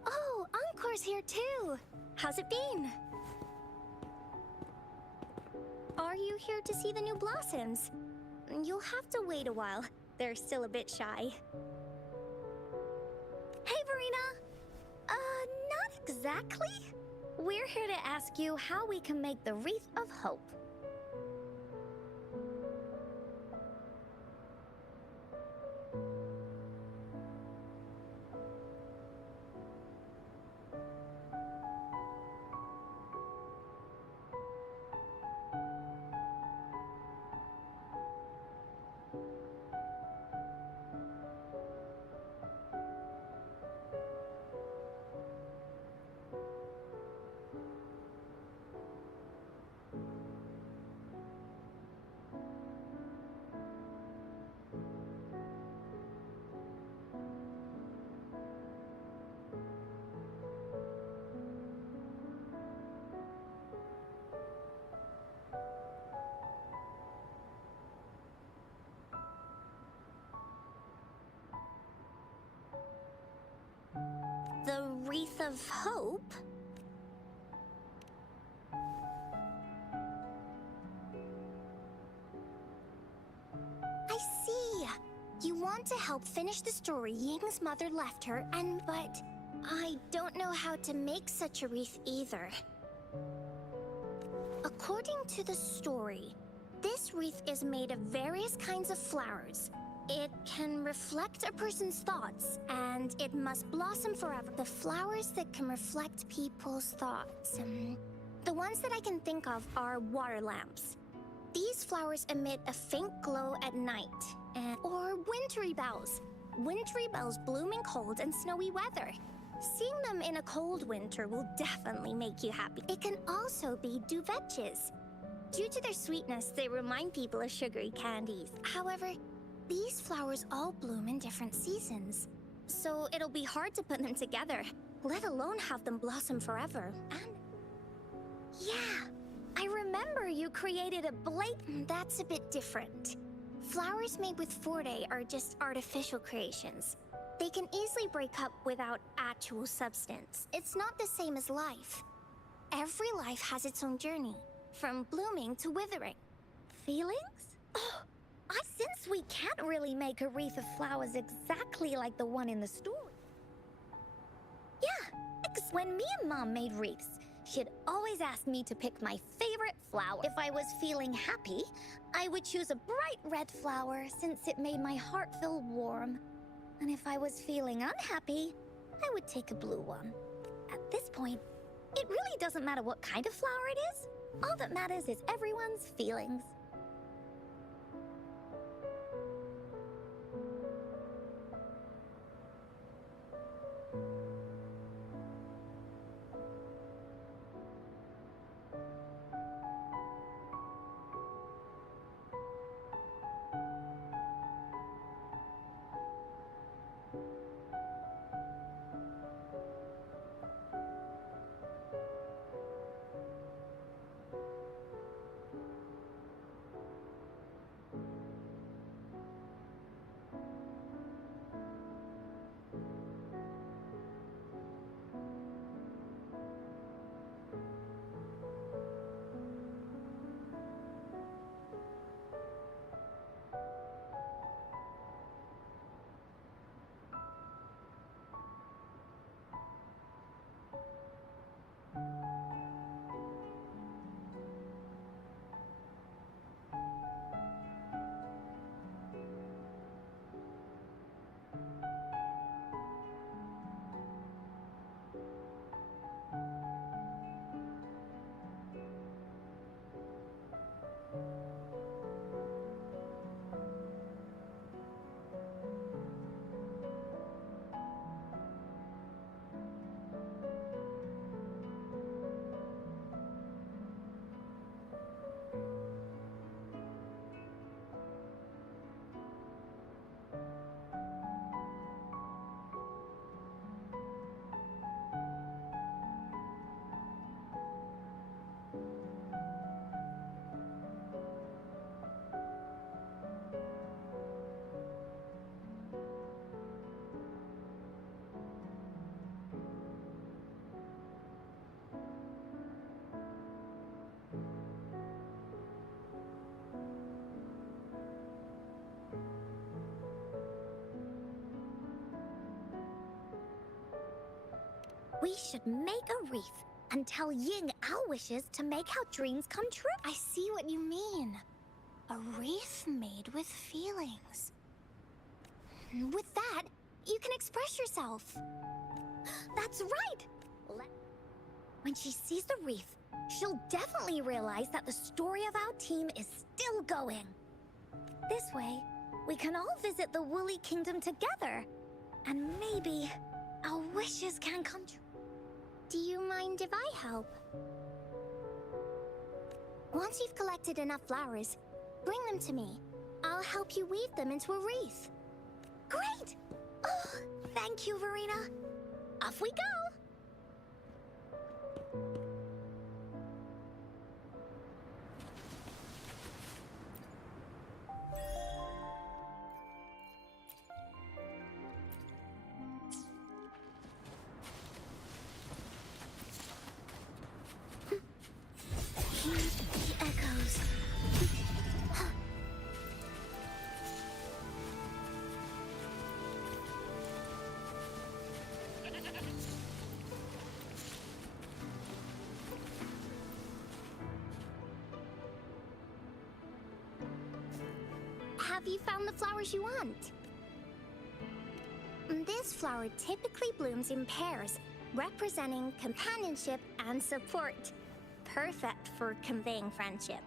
Oh, Encore's here too. How's it been? Are you here to see the new blossoms? You'll have to wait a while. They're still a bit shy. Hey, Verena! Not exactly. We're here to ask you how we can make the Wreath of Hope. The Wreath of Hope? I see. You want to help finish the story Ying's mother left her, but I don't know how to make such a wreath either. According to the story, this wreath is made of various kinds of flowers. It can reflect a person's thoughts, and it must blossom forever. The flowers that can reflect people's thoughts. The ones that I can think of are water lamps. These flowers emit a faint glow at night, or wintry bells. Wintry bells bloom in cold and snowy weather. Seeing them in a cold winter will definitely make you happy. It can also be duvetches. Due to their sweetness, they remind people of sugary candies. However, these flowers all bloom in different seasons, so it'll be hard to put them together, let alone have them blossom forever. And yeah, I remember you created a That's a bit different. Flowers made with Forte are just artificial creations. They can easily break up without actual substance. It's not the same as life. Every life has its own journey, from blooming to withering. Feelings? Oh, since we can't really make a wreath of flowers exactly like the one in the story. Yeah, when me and Mom made wreaths, she'd always ask me to pick my favorite flower. If I was feeling happy, I would choose a bright red flower since it made my heart feel warm. And if I was feeling unhappy, I would take a blue one. At this point, it really doesn't matter what kind of flower it is. All that matters is everyone's feelings. We should make a wreath and tell Ying our wishes to make our dreams come true. I see what you mean. A wreath made with feelings. With that, you can express yourself. That's right! When she sees the wreath, she'll definitely realize that the story of our team is still going. This way, we can all visit the Woolly Kingdom together. And maybe our wishes can come true. Do you mind if I help? Once you've collected enough flowers, bring them to me. I'll help you weave them into a wreath. Great! Oh, thank you, Verena. Off we go! The echoes. Have you found the flowers you want? This flower typically blooms in pairs, representing companionship and support. Perfect for conveying friendship.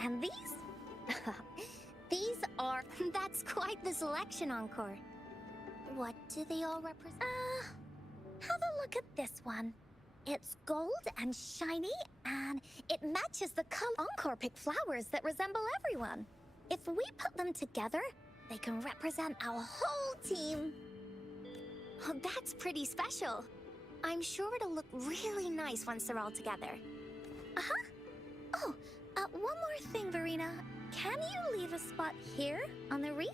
And these? These are... That's quite the selection, Encore. What do they all represent? Have a look at this one. It's gold and shiny, and it matches the color. Encore pick flowers that resemble everyone. If we put them together, they can represent our whole team. Oh, that's pretty special. I'm sure it'll look really nice once they're all together. Uh-huh. Oh, one more thing, Verena. Can you leave a spot here on the wreath?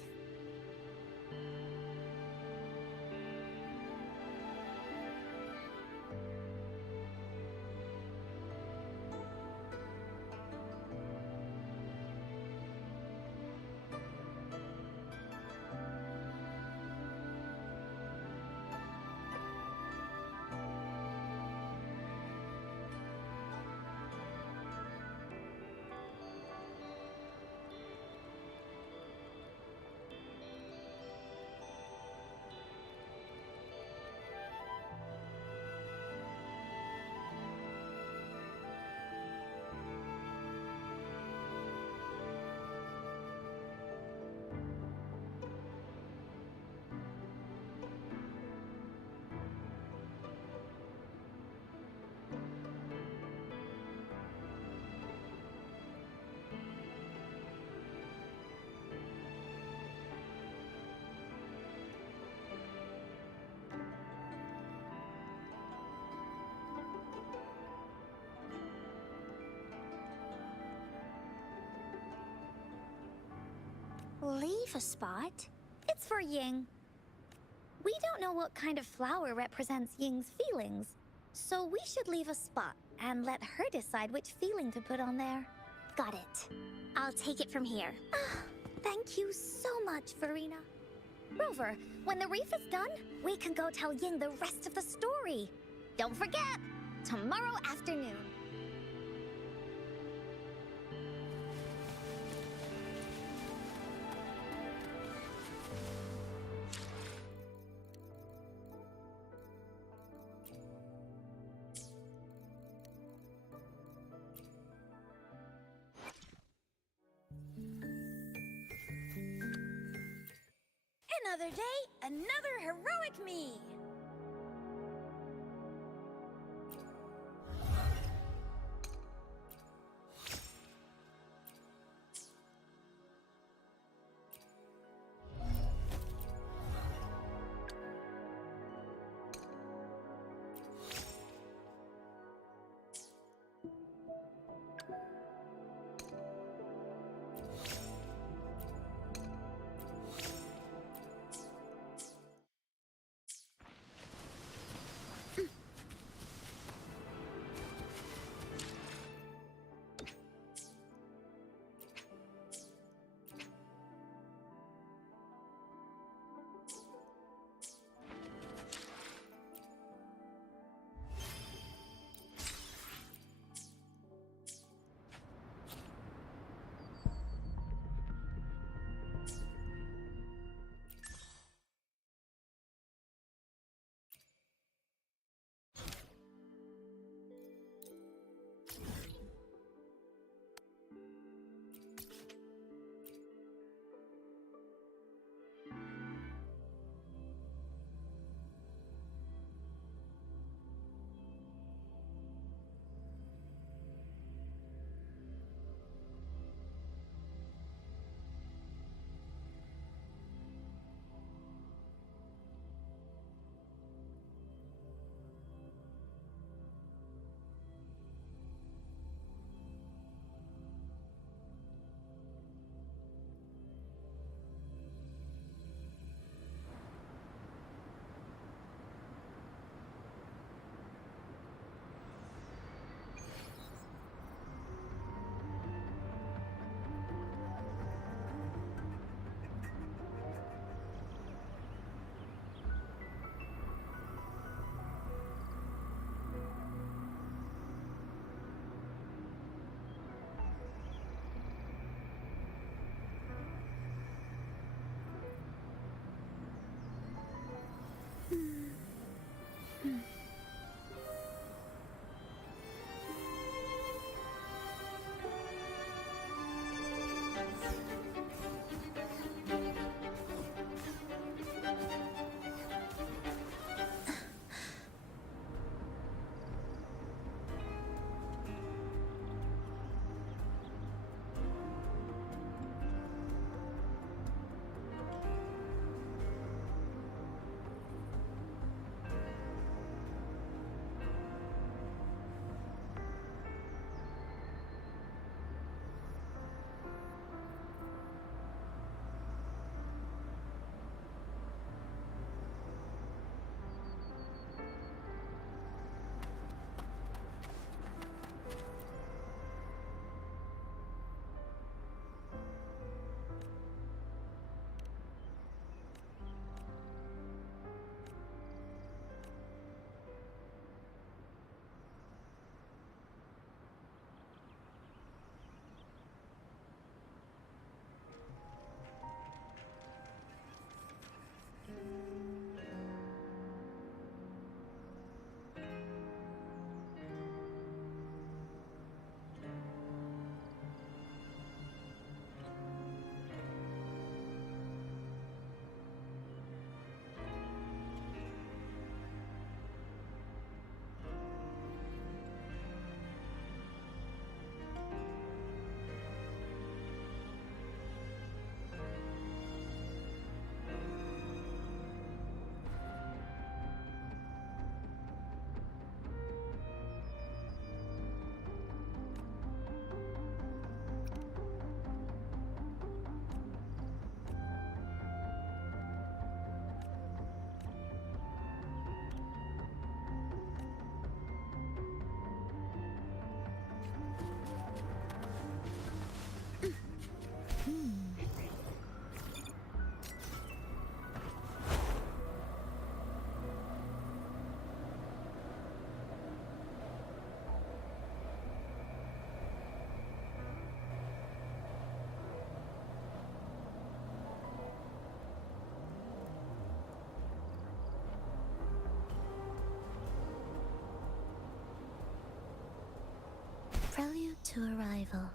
Leave a spot? It's for Ying. We don't know what kind of flower represents Ying's feelings, so we should leave a spot and let her decide which feeling to put on there. Got it. I'll take it from here. Thank you so much, Verena. Rover, when the wreath is done, we can go tell Ying the rest of the story. Don't forget, tomorrow afternoon. Another day, another heroic me! to arrival.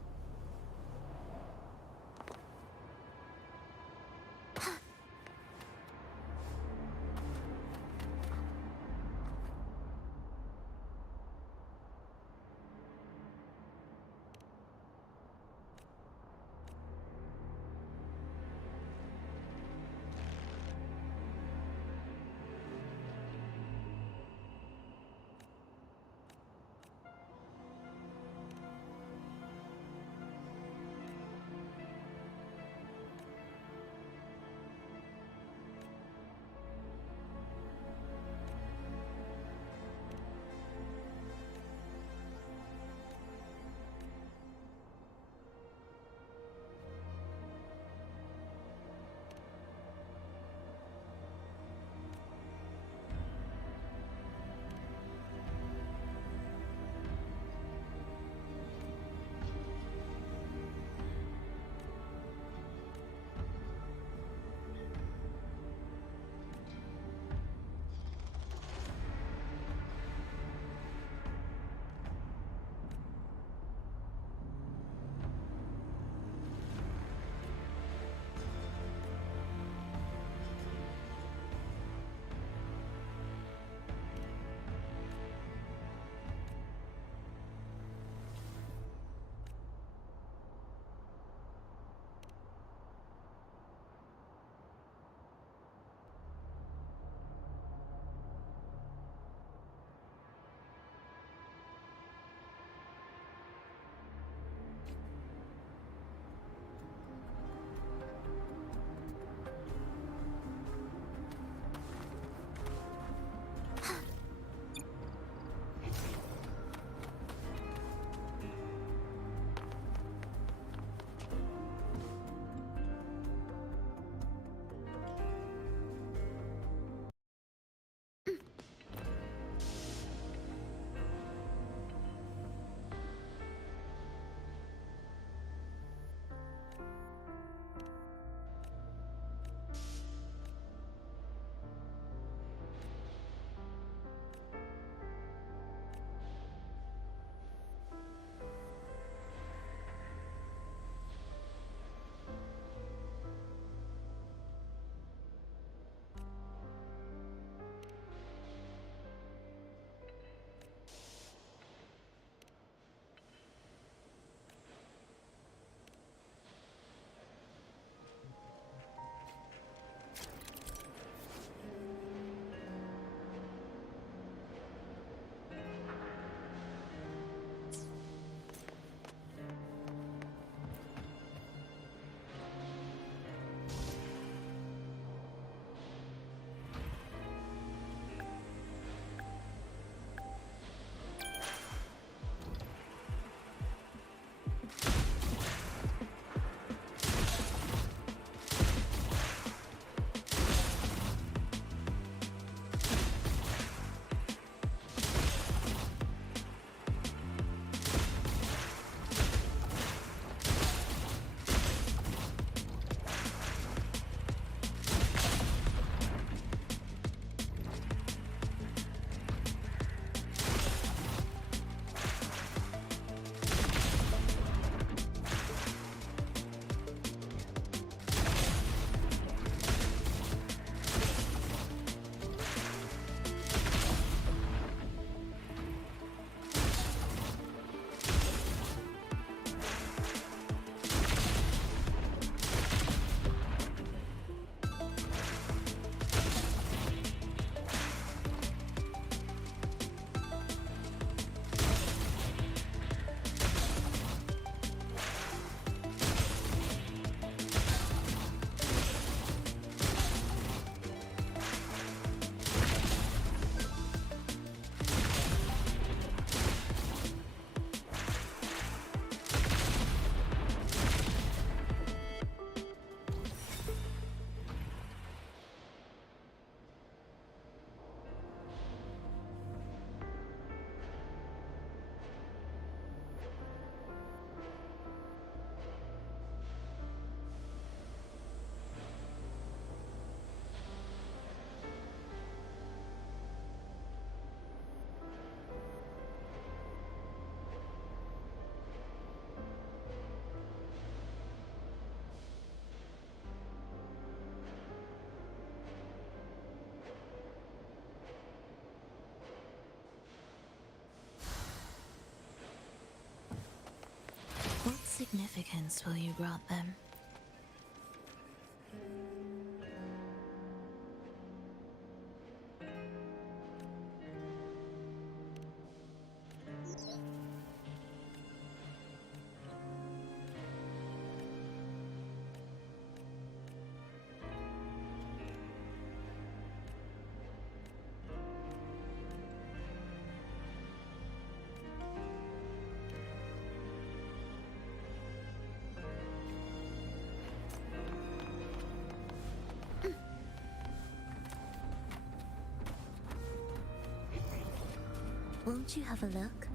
significance will you grant them? Won't you have a look?